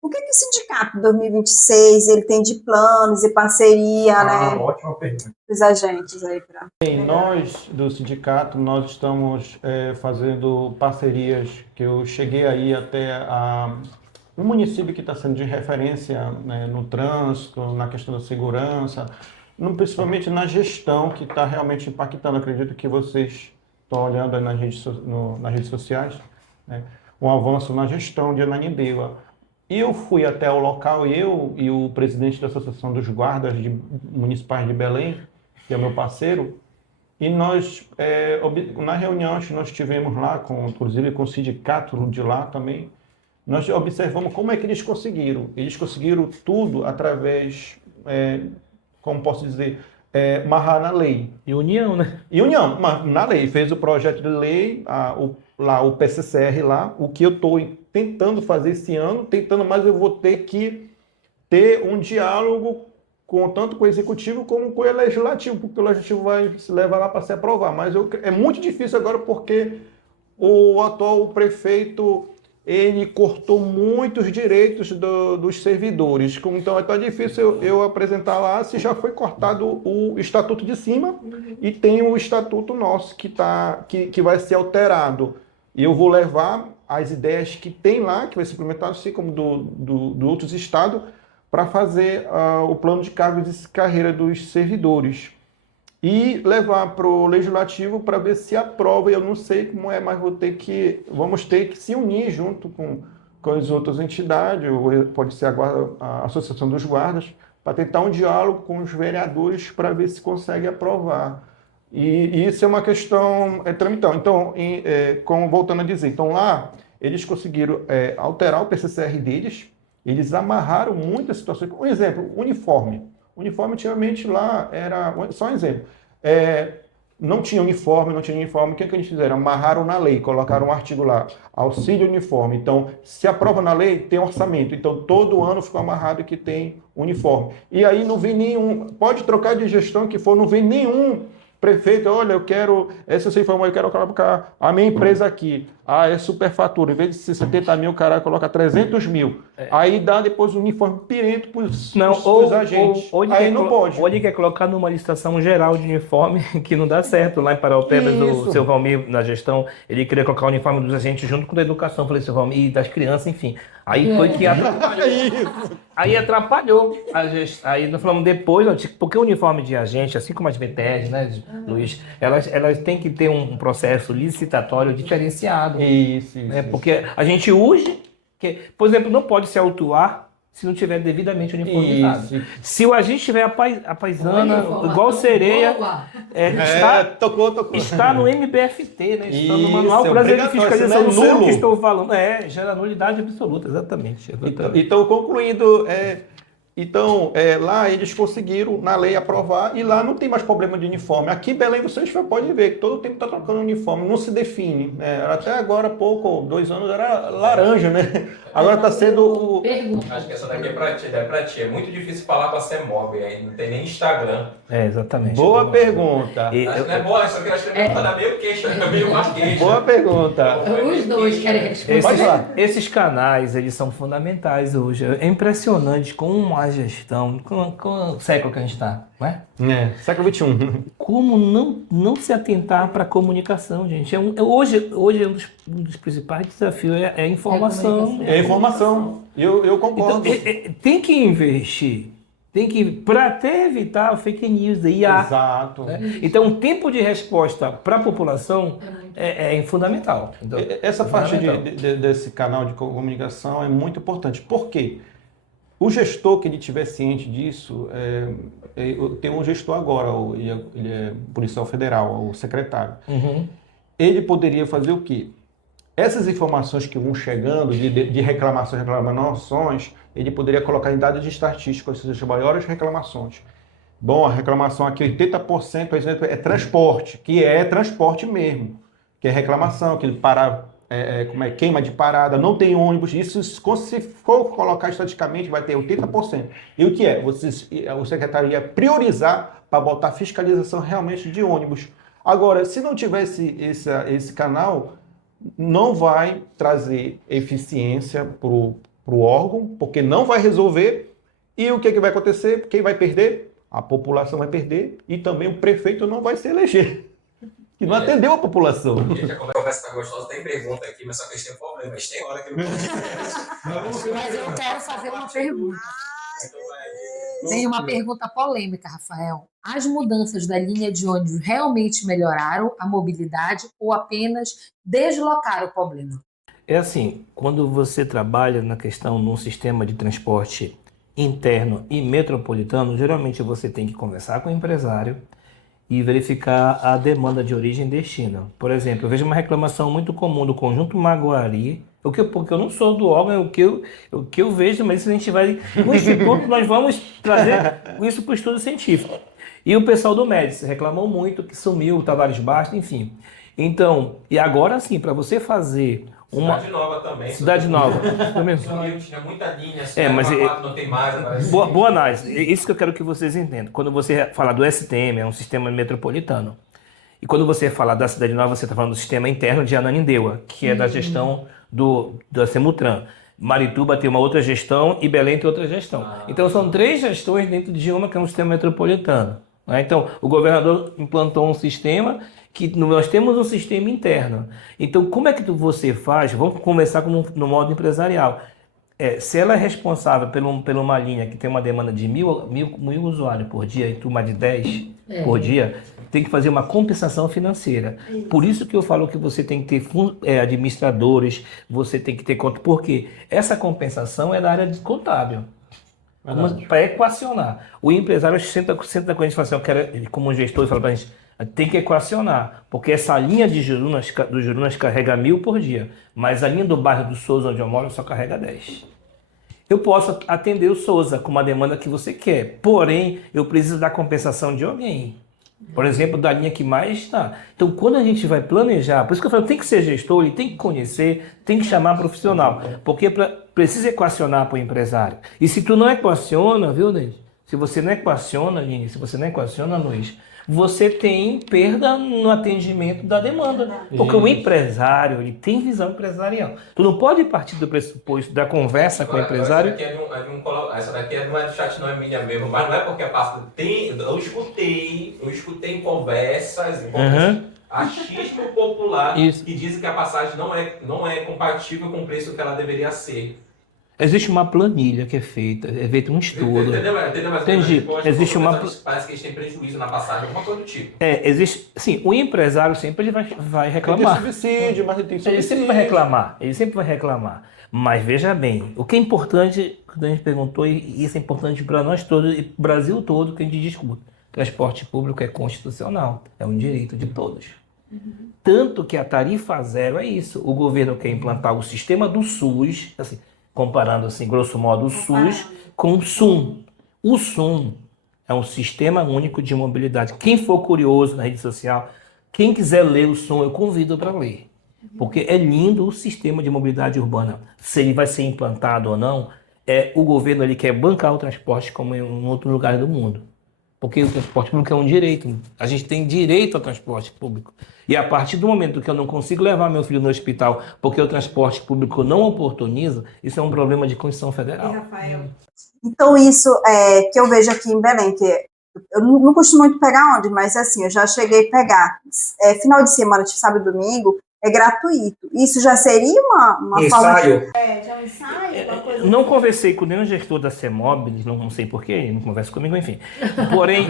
O que o sindicato 2026 ele tem de planos e parceria, né, Ótima pergunta. dos agentes aí para... Nós, do sindicato, nós estamos fazendo parcerias, que eu cheguei aí até um município que está sendo de referência, né, no trânsito, na questão da segurança, principalmente na gestão, que está realmente impactando. Acredito que vocês estão olhando aí nas redes sociais, né, um avanço na gestão de Ananindeua. Eu fui até o local, eu e o presidente da Associação dos Guardas Municipais de Belém, que é meu parceiro, e nós, na reunião que nós tivemos lá, inclusive com o sindicato de lá também, nós observamos como é que eles conseguiram. Eles conseguiram tudo através, como posso dizer, marrar na lei. E união, né? E união, na lei. Fez o projeto de lei, o PCCR lá, o que eu estou tentando fazer esse ano, mas eu vou ter que ter um diálogo tanto com o executivo como com o legislativo, porque o legislativo vai se levar lá para se aprovar. Mas é muito difícil agora porque o atual prefeito ele cortou muitos direitos dos servidores. Então é difícil eu apresentar lá se já foi cortado o estatuto de cima e tem o estatuto nosso que vai ser alterado. E eu vou levar as ideias que tem lá, que vai ser implementado, assim como do outros estados, para fazer o plano de cargos e carreira dos servidores. E levar para o legislativo para ver se aprova. Eu não sei como é, mas vamos ter que se unir junto com as outras entidades, ou pode ser a Associação dos Guardas, para tentar um diálogo com os vereadores para ver se consegue aprovar. E isso é uma questão tramital. Então, voltando a dizer, então lá eles conseguiram alterar o PCCR deles, eles amarraram muitas situações. Um exemplo, uniforme. Uniforme, antigamente, lá era... Só um exemplo. Não tinha uniforme. O que eles fizeram? Amarraram na lei, colocaram um artigo lá, auxílio uniforme. Então, se aprova na lei, tem orçamento. Então, todo ano ficou amarrado que tem uniforme. E aí não vem nenhum... Pode trocar de gestão que for, não vem nenhum prefeito, olha, eu quero colocar a minha empresa aqui. É superfatura. Em vez de 70 mil, o cara coloca 300 mil. Aí dá depois um uniforme pirento para os agentes. Aí não pode. Ou ele quer colocar numa licitação geral de uniforme, que não dá certo. Lá em Paraupebas, o seu Valmir, na gestão, ele queria colocar o uniforme dos agentes junto com a educação. Falei, seu Valmir, e das crianças, enfim. Aí foi que atrapalhou. Aí atrapalhou a gestão. Aí nós falamos depois, porque o uniforme de agente, assim como as BTS, né, Luiz, elas têm que ter um processo licitatório diferenciado. Isso. Porque a gente urge, por exemplo, não pode se autuar se não tiver devidamente uniformizado. Isso. Se o agente tiver a paisana, igual sereia, Tocou. está no MBFT, né? Está no Isso, Manual é Brasileiro de obrigatório, Fiscalização. senão é Não sei o nulo. que estou falando. Gera nulidade absoluta, exatamente. Então, concluindo, lá eles conseguiram, na lei, aprovar, e lá não tem mais problema de uniforme. Aqui em Belém, vocês podem ver que todo tempo está trocando uniforme, não se define. Né? Até agora, 2 anos, era laranja, né? Agora está sendo Pergunta. Acho que essa daqui é pra ti. É muito difícil falar com a CEMOB, aí não tem nem Instagram. Exatamente. Boa pergunta. E- Acho que não é boa, só que eu acho que é meio queixa, meio mais queixa. Boa pergunta. Os dois querem responder. Pode falar. Esses canais, eles são fundamentais hoje. É impressionante como a gestão, com o século que a gente está, não é? Século XXI. Como não se atentar para a comunicação, gente. Hoje é um dos principais desafios é a informação. É informação. Eu concordo. Então, tem que investir. Para até evitar fake news, IA. Exato. Né? Então, o tempo de resposta para a população é fundamental. Então, Essa parte fundamental. desse canal de comunicação é muito importante. Por quê? O gestor que ele tiver ciente disso, tem um gestor agora, ele é policial federal, o secretário. Uhum. Ele poderia fazer o quê? Essas informações que vão chegando de reclamações, ele poderia colocar em dados estatísticos, ou seja, as maiores reclamações. Bom, a reclamação aqui, 80%, por exemplo, é transporte, que é transporte mesmo, que é reclamação, que ele para, queima de parada, não tem ônibus, isso se for colocar estatisticamente vai ter 80%. E o que é? O secretário ia priorizar para botar fiscalização realmente de ônibus. Agora, se não tivesse esse canal, não vai trazer eficiência para o órgão, porque não vai resolver. E o que vai acontecer? Quem vai perder? A população vai perder e também o prefeito não vai se eleger, que não atendeu a população. Gente, a conversa tá gostosa, tem pergunta aqui, mas só que a gente tem problema, mas tem hora que não Mas eu quero fazer uma pergunta. Então, Tem uma pergunta polêmica, Rafael. As mudanças da linha de ônibus realmente melhoraram a mobilidade ou apenas deslocaram o problema? É assim, quando você trabalha na questão de um sistema de transporte interno e metropolitano, geralmente você tem que conversar com o empresário e verificar a demanda de origem e destino. Por exemplo, eu vejo uma reclamação muito comum do Conjunto Maguari, porque eu não sou do órgão, o que eu vejo, mas isso a gente vai... No instituto nós vamos trazer isso para o estudo científico. E o pessoal do Médici reclamou muito que sumiu o Tavares Bastos, enfim. Então, e agora sim, para você fazer uma... Cidade Nova também. Cidade Nova. Sumiu, tinha muita linha, mas não tem mais. Agora boa análise. Isso que eu quero que vocês entendam. Quando você fala do STM, é um sistema metropolitano. E quando você fala da Cidade Nova, você está falando do sistema interno de Ananindeua, que é da gestão da Semutran. Marituba tem uma outra gestão e Belém tem outra gestão. Então são 3 gestões dentro de uma que é um sistema metropolitano. Né? Então o governador implantou um sistema que nós temos um sistema interno. Então como é que você faz? Vamos começar no modo empresarial. Se ela é responsável por uma linha que tem uma demanda de mil usuários por dia e turma de 10 por dia, tem que fazer uma compensação financeira. Por isso que eu falo que você tem que ter administradores, você tem que ter conta, porque essa compensação é da área de contábil. Para equacionar. O empresário senta com a gente e fala assim, eu quero, como gestor, fala para a gente, tem que equacionar, porque essa linha dos Jurunas carrega 1000 por dia, mas a linha do bairro do Souza, onde eu moro, só carrega 10. Eu posso atender o Souza com uma demanda que você quer, porém, eu preciso da compensação de alguém. Por exemplo, da linha que mais está. Então, quando a gente vai planejar, por isso que eu falo, tem que ser gestor, ele tem que conhecer, tem que chamar profissional, porque precisa equacionar para o empresário. E se tu não equaciona, viu, Denis? Se você não equaciona, Aline, se você não equaciona, Luiz, você tem perda no atendimento da demanda. Porque o empresário, ele tem visão empresarial. Tu não pode partir do pressuposto da conversa com o empresário. Essa daqui não é do chat, não é minha mesmo, mas não é porque a pasta tem. Eu escutei em conversas, achismo popular Isso. que dizem que a passagem não é compatível com o preço que ela deveria ser. Existe uma planilha que é feita um estudo. Entendeu? Entendeu? Mas Entendi. Existe uma... Parece que eles têm prejuízo na passagem, alguma coisa do tipo. existe... Sim, o empresário sempre ele vai Ele reclamar. tem subsídio, mas ele tem subsídio. Ele sempre vai reclamar, ele sempre vai reclamar. Mas veja bem, o que é importante, quando a gente perguntou, e isso é importante para nós todos, e para o Brasil todo, que a gente discute. Transporte público é constitucional, é um direito de todos. Tanto que a tarifa zero é isso. O governo quer implantar o sistema do SUS, assim, comparando assim, grosso modo, o SUS com o SUM. O SUM é um sistema único de mobilidade. Quem for curioso na rede social, quem quiser ler o SUM, eu convido para ler. Porque é lindo o sistema de mobilidade urbana. Se ele vai ser implantado ou não, o governo ele quer bancar o transporte como em outro lugar do mundo. Porque o transporte público é um direito. A gente tem direito ao transporte público. E a partir do momento que eu não consigo levar meu filho no hospital porque o transporte público não oportuniza, isso é um problema de Constituição E, Federal. Rafael, Então, isso que eu vejo aqui em Belém, que eu não costumo muito pegar onde, mas assim, eu já cheguei a pegar. Final de semana, de sábado e domingo, é gratuito. Isso já seria uma forma de... já não sai uma coisa Não assim? conversei com nenhum gestor da CEMOB, não sei porquê, não conversa comigo, enfim. Porém,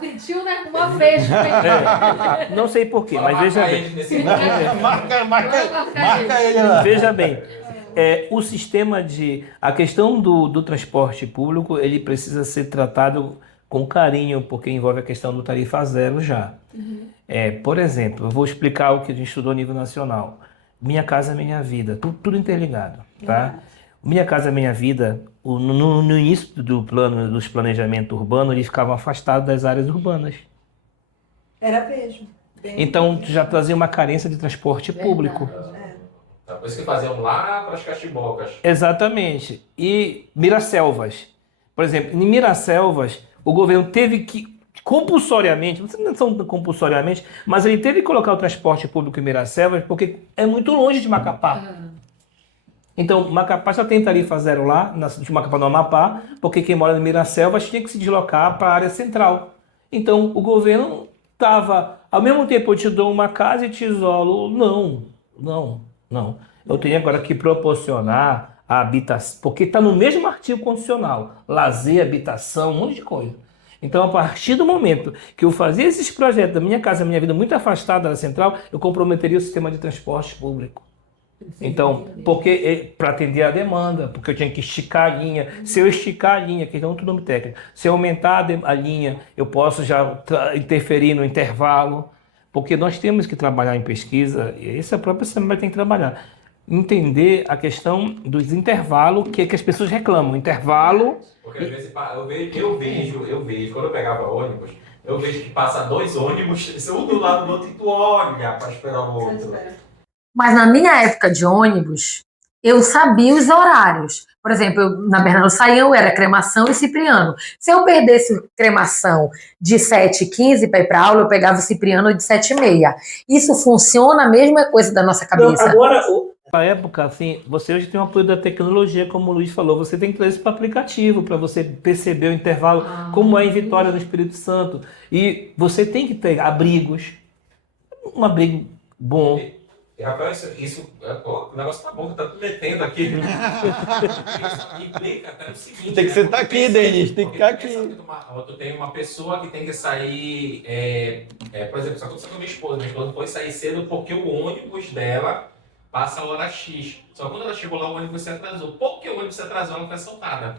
Sentiu, né? Uma vez. não sei porquê, mas veja bem. Marca ele lá. Veja bem, o sistema a questão do transporte público, ele precisa ser tratado com carinho, porque envolve a questão do tarifa zero já. Por exemplo, eu vou explicar o que a gente estudou a nível nacional. Minha Casa Minha Vida, tudo interligado, tá? Minha Casa Minha Vida, no início dos planejamentos urbanos, eles ficavam afastados das áreas urbanas. Era mesmo. Então, já trazia uma carência de transporte público. Por isso que faziam lá para as cachimbocas. Exatamente. E Miraselvas. Por exemplo, em Miraselvas, o governo teve que, compulsoriamente, não são compulsoriamente, mas ele teve que colocar o transporte público em Miraselvas porque é muito longe de Macapá. Então, Macapá já tem tarifa zero lá, de Macapá no Amapá, porque quem mora em Miraselvas tinha que se deslocar para a área central. Então, o governo estava, ao mesmo tempo eu te dou uma casa e te isolo. Não. Eu tenho agora que proporcionar a habitação, porque está no mesmo artigo constitucional, lazer, habitação, um monte de coisa. Então, a partir do momento que eu fazia esses projetos da Minha Casa Minha Vida muito afastada da central, eu comprometeria o sistema de transporte público. Então, porque para atender a demanda, porque eu tinha que esticar a linha. Se eu esticar a linha, que é outro nome técnico, se eu aumentar a linha, eu posso já interferir no intervalo, porque nós temos que trabalhar em pesquisa, e isso a própria Assembleia tem que trabalhar. Entender a questão dos intervalos, que as pessoas reclamam. Intervalo. Porque às vezes eu vejo, quando eu pegava ônibus, eu vejo que passa 2 ônibus, um do lado do outro, e tu olha para esperar o outro. Mas na minha época de ônibus, eu sabia os horários. Por exemplo, na Bernardo Saião era Cremação e Cipriano. Se eu perdesse Cremação de 7h15 para ir para aula, eu pegava o Cipriano de 7h30. Isso funciona a mesma coisa da nossa cabeça. Agora, na época, assim, você hoje tem o apoio da tecnologia, como o Luiz falou, você tem que trazer isso para o aplicativo, para você perceber o intervalo, como é em Vitória, no Espírito Santo. E você tem que ter abrigos, um abrigo bom. E, Rafael, o negócio tá bom, tá tudo metendo aqui. Isso implica até no seguinte. Tem que sentar aqui, Denis, tem que ficar aqui. Tu tem uma pessoa que tem que sair, por exemplo, isso aconteceu com minha esposa não pode sair cedo porque o ônibus dela passa a hora X. Só que quando ela chegou lá, o ônibus se atrasou. Porque o ônibus se atrasou, ela foi assaltada.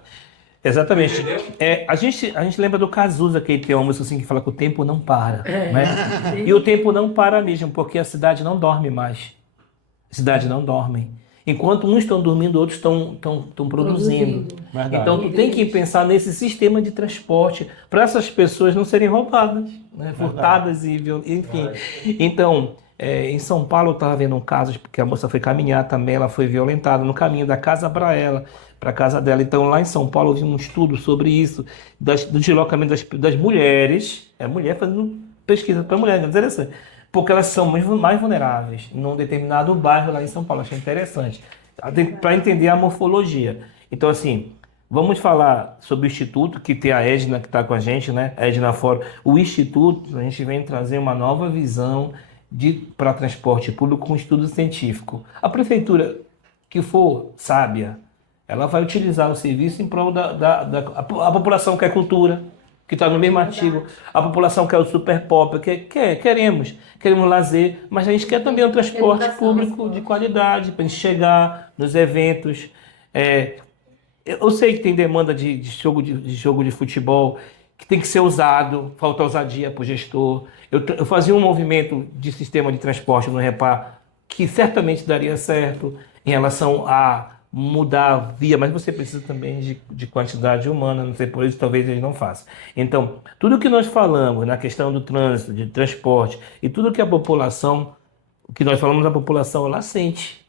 Exatamente. Entendeu? A gente lembra do Cazuza, que ele tem uma música assim que fala que o tempo não para. Né? E o tempo não para mesmo, porque a cidade não dorme mais. A cidade não dorme. Enquanto uns estão dormindo, outros estão produzindo. Verdade. Então, tu tem que pensar nesse sistema de transporte para essas pessoas não serem roubadas, né? Furtadas, enfim. Então, em São Paulo eu estava vendo um caso, porque a moça foi caminhar também, ela foi violentada no caminho da casa para a casa dela. Então, lá em São Paulo, eu vi um estudo sobre isso, do deslocamento das mulheres, mulher fazendo pesquisa para mulher, é interessante, porque elas são mais vulneráveis num determinado bairro lá em São Paulo. Achei interessante, para entender a morfologia. Então, assim, vamos falar sobre o Instituto, que tem a Edna que está com a gente, né? A Edna Fórum. O Instituto, a gente vem trazer uma nova visão para transporte público com estudo científico. A prefeitura que for sábia, ela vai utilizar o serviço em prol a população quer cultura, que está no mesmo artigo, a população quer o super pop, queremos lazer, mas a gente quer também um transporte público de qualidade, para a gente chegar nos eventos. Eu sei que tem demanda de jogo de futebol, que tem que ser usado, falta ousadia para o gestor. Eu fazia um movimento de sistema de transporte no Repar, que certamente daria certo em relação a mudar a via, mas você precisa também de quantidade humana, não sei, por isso talvez eles não façam. Então, tudo que nós falamos na questão do trânsito, de transporte, e tudo que a população, que nós falamos da população, ela sente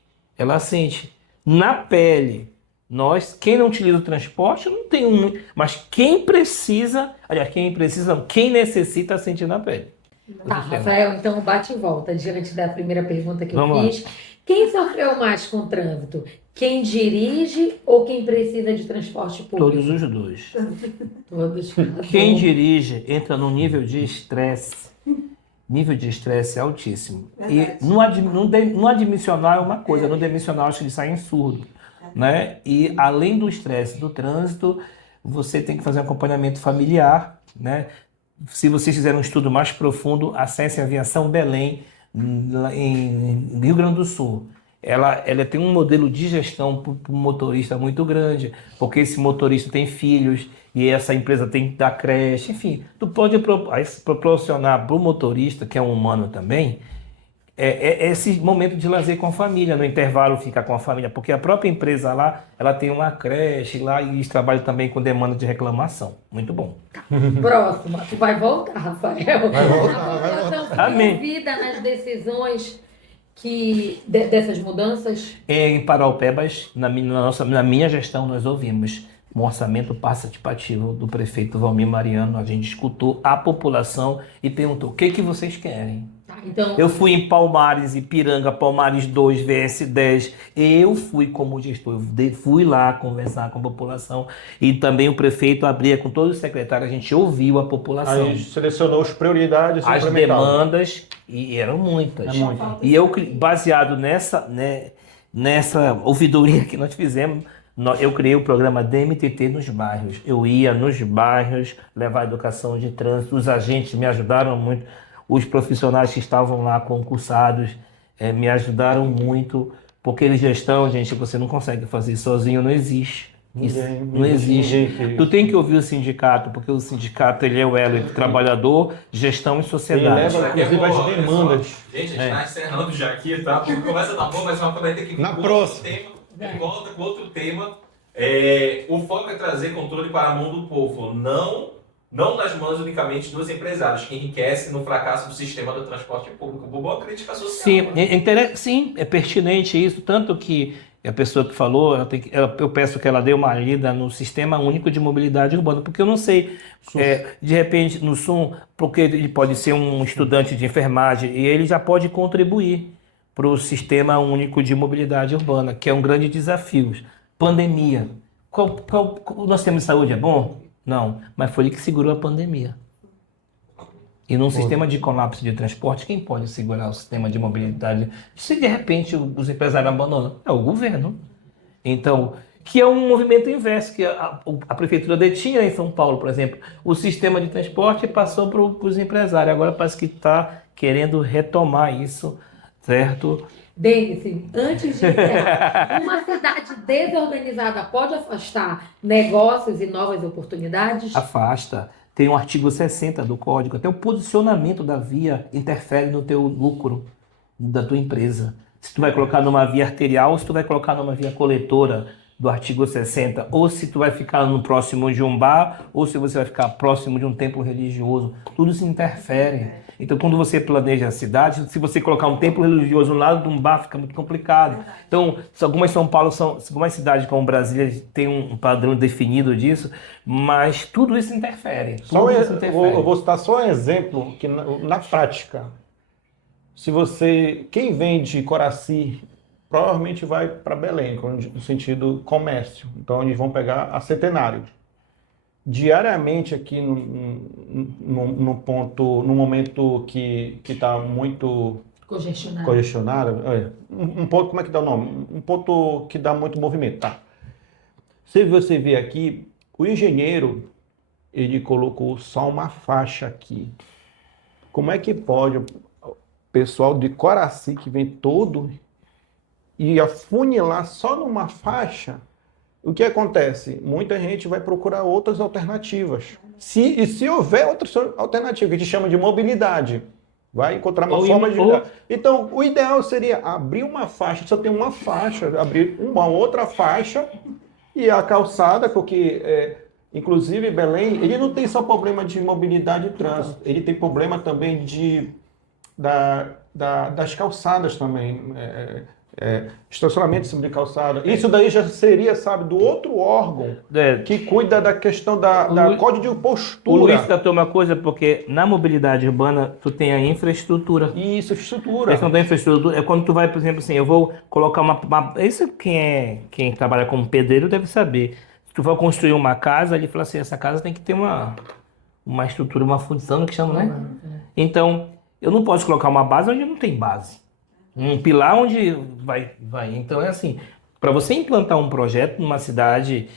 na pele. Quem não utiliza o transporte, não tem mas quem precisa, aliás, quem necessita sentir na pele. Tá, Rafael, então bate e volta diante da primeira pergunta que Vamos eu fiz. Quem sofreu mais com o trânsito? Quem dirige ou quem precisa de transporte público? Todos os dois. Todos. Quem dirige entra num nível de estresse. Nível de estresse altíssimo. E no admissional é uma coisa, no demissional acho que eles saem surdo. Né? E além do estresse do trânsito, você tem que fazer um acompanhamento familiar. Né? Se vocês fizerem um estudo mais profundo, acesse a Aviação Belém, em Rio Grande do Sul. Ela tem um modelo de gestão para o motorista muito grande, porque esse motorista tem filhos e essa empresa tem que dar creche, enfim, tu pode proporcionar para o motorista, que é um humano também, esse momento de lazer com a família, no intervalo ficar com a família, porque a própria empresa lá, ela tem uma creche lá e eles trabalham também com demanda de reclamação. Muito bom. Próxima, tu vai voltar, Rafael. Vai voltar, A vai população voltar. foi Amém. envolvida nas decisões dessas mudanças? Em Paraupebas, na minha gestão, nós ouvimos um orçamento participativo do prefeito Valmir Mariano. A gente escutou a população e perguntou: o que vocês querem? Então, Eu fui em Palmares, Ipiranga, Palmares 2, VS10. Eu fui como gestor, fui lá conversar com a população e também o prefeito abria com todos os secretários, a gente ouviu a população. A gente selecionou as prioridades e As implementava. demandas, e eram muitas. É muito. E eu, baseado nessa ouvidoria que nós fizemos, eu criei o programa DMTT nos bairros. Eu ia nos bairros levar educação de trânsito, os agentes me ajudaram muito. Os profissionais que estavam lá concursados me ajudaram muito, porque gestão, gente, você não consegue fazer sozinho, não existe. Isso não existe. Tu tem que ouvir o sindicato, porque o sindicato ele é o elo entre trabalhador, gestão e sociedade. Ele leva, inclusive, as demandas. Gente, a gente está encerrando já aqui, tá? Porque conversa tá boa, mas vai ter que vir Na com próxima. outro tema. Volta com outro tema. O foco é trazer controle para a mão do povo, não nas mãos unicamente dos empresários, que enriquecem no fracasso do sistema do transporte público. Boa crítica social. Sim, sim, é pertinente isso, tanto que a pessoa que falou, eu peço que ela dê uma lida no Sistema Único de Mobilidade Urbana, porque eu não sei, de repente, no SUM, porque ele pode ser um estudante de enfermagem e ele já pode contribuir para o Sistema Único de Mobilidade Urbana, que é um grande desafio. Pandemia. O nosso sistema de saúde é bom? Não, mas foi ele que segurou a pandemia. E num sistema de colapso de transporte, quem pode segurar o sistema de mobilidade? Se de repente os empresários abandonam, é o governo. Então, que é um movimento inverso, que a prefeitura detinha em São Paulo, por exemplo, o sistema de transporte passou para os empresários. Agora parece que está querendo retomar isso, certo? Denis, antes de encerrar, uma cidade desorganizada pode afastar negócios e novas oportunidades? Afasta. Tem um artigo 60 do código, até o posicionamento da via interfere no teu lucro da tua empresa. Se tu vai colocar numa via arterial, ou se tu vai colocar numa via coletora do artigo 60, ou se tu vai ficar no próximo de um bar, ou se você vai ficar próximo de um templo religioso, tudo isso interfere. Então, quando você planeja a cidade, se você colocar um templo religioso no lado de um bar, fica muito complicado. Então, algumas cidades como Brasília têm um padrão definido disso, mas tudo isso interfere. Eu vou citar só um exemplo que na prática, quem vem de Coraci provavelmente vai para Belém, no sentido comércio. Então, eles vão pegar a Centenário. Diariamente aqui no momento que está muito congestionado, um ponto, como é que dá o nome? Um ponto que dá muito movimento, tá? Se você ver aqui, o engenheiro, ele colocou só uma faixa aqui. Como é que pode o pessoal de Coraci, que vem todo, e afunilar só numa faixa? O que acontece? Muita gente vai procurar outras alternativas. Se houver outras alternativas, que a gente chama de mobilidade, vai encontrar uma forma de... Então, o ideal seria abrir uma faixa, só tem uma faixa, abrir uma outra faixa e a calçada, porque, inclusive, Belém, ele não tem só problema de mobilidade e trânsito, ele tem problema também das calçadas também. Estacionamento em cima de calçada. Isso daí já seria, sabe, do outro órgão que cuida da questão da código de postura. O Luiz tratou uma coisa, porque na mobilidade urbana tu tem a infraestrutura. Isso, estrutura. A questão da infraestrutura é quando tu vai, por exemplo, assim, eu vou colocar isso quem trabalha como pedreiro deve saber. Se tu for construir uma casa, ele fala assim, essa casa tem que ter uma estrutura, uma função, que chama, né? Então, eu não posso colocar uma base onde não tem base. Um pilar onde vai. Então é assim, para você implantar um projeto numa cidade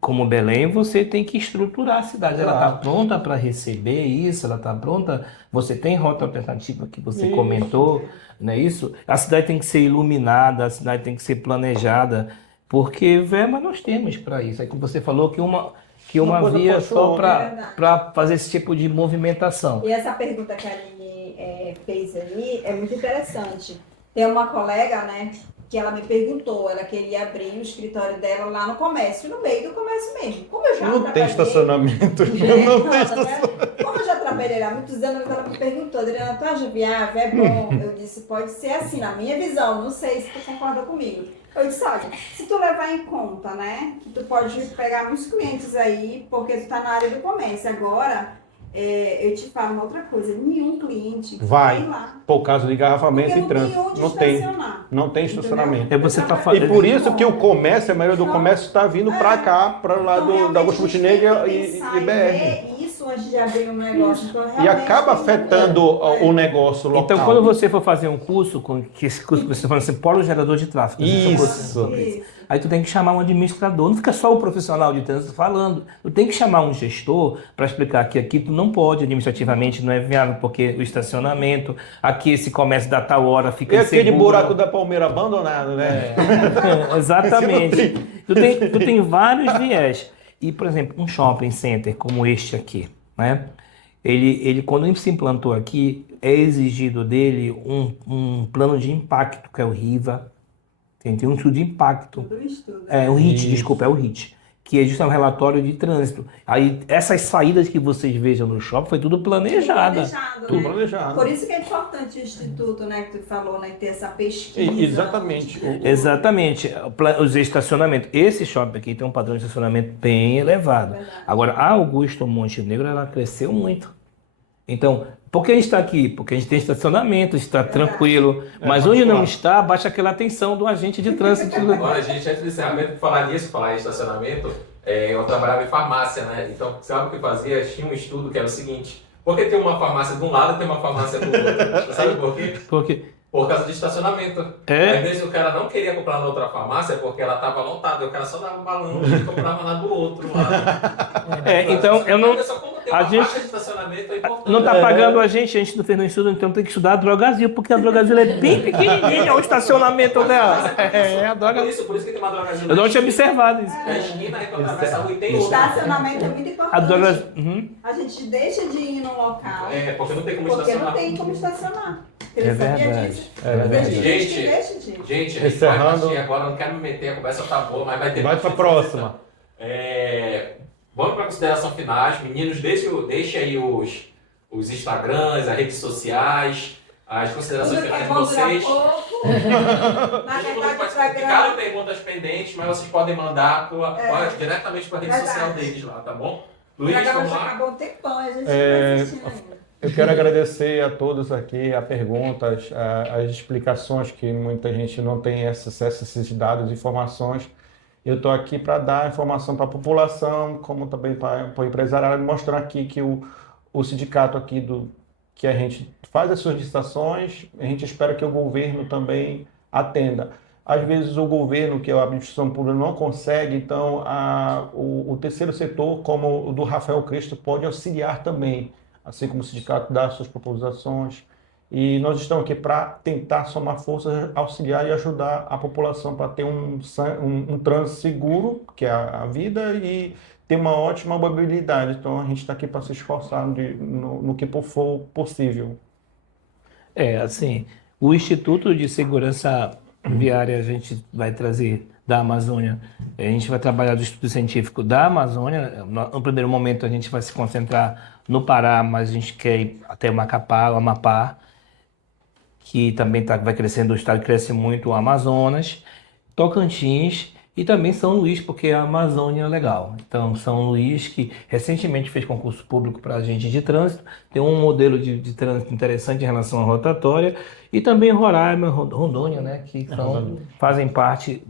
como Belém, você tem que estruturar a cidade. Ela está pronta para receber isso, ela está pronta, você tem rota alternativa que você comentou, não é isso? A cidade tem que ser iluminada, a cidade tem que ser planejada, porque verba nós temos para isso. É como você falou que uma via só para fazer esse tipo de movimentação. E essa pergunta que a Aline fez aí é muito interessante. Tem uma colega, né, que ela me perguntou, ela queria abrir o escritório dela lá no comércio, no meio do comércio mesmo. Como eu já Não tem estacionamento. Como eu já trabalhei há muitos anos, ela me perguntou, Adriana, tu acha viável? É bom? Eu disse, pode ser assim, na minha visão, não sei se tu concorda comigo. Eu disse, olha, se tu levar em conta, né, que tu pode pegar muitos clientes aí, porque tu tá na área do comércio. Agora, eu te falo uma outra coisa, nenhum cliente vai lá. Por causa de engarrafamento e trânsito. Não tem estacionamento. E por isso que o comércio, a maioria do comércio está vindo para cá, para o lado da Augusto Montenegro e BR. Isso antes de abrir um negócio. Então, e acaba afetando o negócio local. Então, quando você for fazer um curso, que esse curso que você está falando assim, polo gerador de tráfego. Isso. Aí tu tem que chamar um administrador, não fica só o profissional de trânsito falando. Tu tem que chamar um gestor para explicar que aqui tu não pode administrativamente, não é viável, porque o estacionamento, aqui esse comércio da tal hora fica inseguro. Aquele buraco da palmeira abandonado, né? Exatamente. Tu tem vários viés. E, por exemplo, um shopping center como este aqui, né? Ele quando se implantou aqui, é exigido dele um plano de impacto, que é o RIVA. Tem um estudo de impacto. O RIT, desculpa, é o RIT. Que é justamente um relatório de trânsito. Aí, essas saídas que vocês vejam no shopping, foi tudo planejado. Tudo planejado. Por isso que é importante o Instituto, né, que tu falou, né, ter essa pesquisa. Exatamente. Exatamente. Os estacionamentos. Esse shopping aqui tem um padrão de estacionamento bem elevado. Agora, a Augusto Montenegro, ela cresceu muito. Então, por que a gente está aqui? Porque a gente tem estacionamento, está tranquilo. Mas onde não está, baixa aquela atenção do agente de trânsito. Agora, gente, antes do encerramento, falar em estacionamento, eu trabalhava em farmácia, né? Então, sabe o que eu fazia? Tinha um estudo que era o seguinte: por que tem uma farmácia de um lado e tem uma farmácia do outro? Sabe por quê? Por quê? Por causa de estacionamento. Às vezes o cara não queria comprar na outra farmácia porque ela estava lotada, o cara só dava um balão e comprava lá do outro lado. Então eu não. A gente de estacionamento é importante. Não está pagando a gente não fez no estudo, então tem que estudar a Drogazil, porque a Drogazil é bem pequenininha, o estacionamento dela. A droga. Por isso que tem uma Drogazil. Eu não tinha observado isso. Na esquina, aí quando atravessa a rua e tem outra. Estacionamento é muito importante. A Drogazil. A gente deixa de ir no local. Porque não tem como porque estacionar. não tem como estacionar. É verdade. Gente, encerrando. Agora não quero me meter, a conversa tá boa, mas vai ter. Vai para a próxima. Vamos para a consideração finais. Meninos, deixe aí os Instagrams, as redes sociais, as considerações finais de vocês. Na verdade, ficaram perguntas pendentes, mas vocês podem mandar diretamente para a rede social deles lá, tá bom? Luiz, vamos lá. Acabou o tempão, a gente está assistindo ainda. Eu quero agradecer a todos aqui, as perguntas, as explicações, que muita gente não tem acesso a esses dados e informações. Eu estou aqui para dar informação para a população, como também para o empresariado, mostrar aqui que o sindicato aqui que a gente faz as suas licitações, a gente espera que o governo também atenda. às vezes o governo, que é a administração pública, não consegue, então o terceiro setor, como o do Rafael Cristo, pode auxiliar também, assim como o sindicato dá suas proposições. E nós estamos aqui para tentar somar forças, auxiliar e ajudar a população para ter um trânsito seguro, que é a vida, e ter uma ótima mobilidade. Então a gente está aqui para se esforçar no que for possível. Assim, o Instituto de Segurança Viária a gente vai trazer da Amazônia. A gente vai trabalhar do Instituto Científico da Amazônia. No primeiro momento a gente vai se concentrar no Pará, mas a gente quer ir até o Macapá, o Amapá, que também vai crescendo, o estado cresce muito, o Amazonas, Tocantins e também São Luís, porque a Amazônia é legal. Então, São Luís, que recentemente fez concurso público para agente de trânsito, tem um modelo de trânsito interessante em relação à rotatória, e também Roraima, Rondônia, né, que fazem parte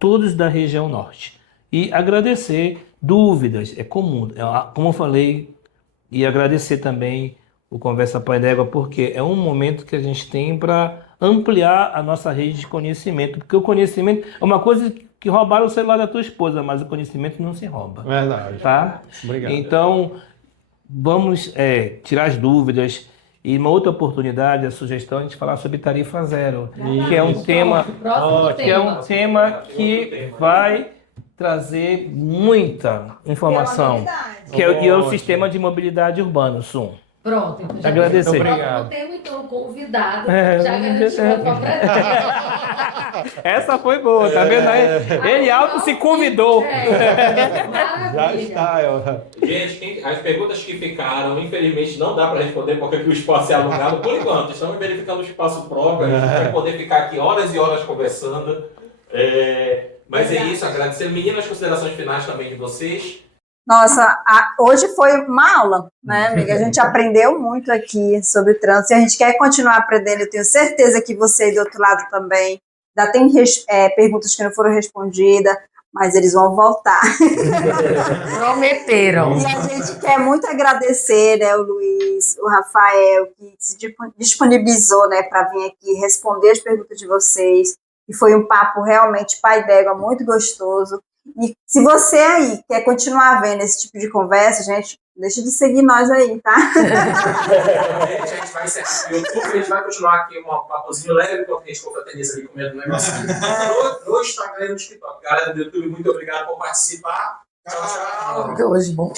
todos da região norte. E agradecer dúvidas, é comum, como eu falei, e agradecer também o Conversa Pai d'Égua, porque é um momento que a gente tem para ampliar a nossa rede de conhecimento, porque o conhecimento é uma coisa que roubaram o celular da tua esposa, mas o conhecimento não se rouba. Verdade. Tá? Obrigado. Então, vamos tirar as dúvidas. E uma outra oportunidade, a sugestão, é a gente falar sobre tarifa zero, que é um tema que vai trazer muita informação, que é o sistema de mobilidade urbano, SUM. Pronto, então já Agradecer. temos Obrigado. o tema, então, convidado, já garantiu a tua presença. Essa foi boa, tá vendo aí? Ele alto se convidou. Maravilha. Já está. Gente, as perguntas que ficaram, infelizmente não dá para responder porque aqui o espaço é alugado por enquanto. Estamos verificando o espaço próprio, a gente vai poder ficar aqui horas e horas conversando. Mas é isso, agradecer. Meninas, considerações finais também de vocês. Nossa, hoje foi uma aula, né, amiga? A gente aprendeu muito aqui sobre o trânsito e a gente quer continuar aprendendo. Eu tenho certeza que você do outro lado também. Já tem perguntas que não foram respondidas, mas eles vão voltar. Prometeram. E a gente quer muito agradecer, né, o Luiz, o Rafael, que se disponibilizou, né, para vir aqui responder as perguntas de vocês. E foi um papo realmente pai d'égua, muito gostoso. E se você aí quer continuar vendo esse tipo de conversa, gente, deixa de seguir nós aí, tá? A gente vai encerrar no YouTube, a gente vai continuar aqui um papozinho leve, enquanto a gente confraterniza ali comendo um negocinho. No Instagram e no TikTok. Galera do YouTube, muito obrigado por participar. Tchau, tchau. Hoje, bom.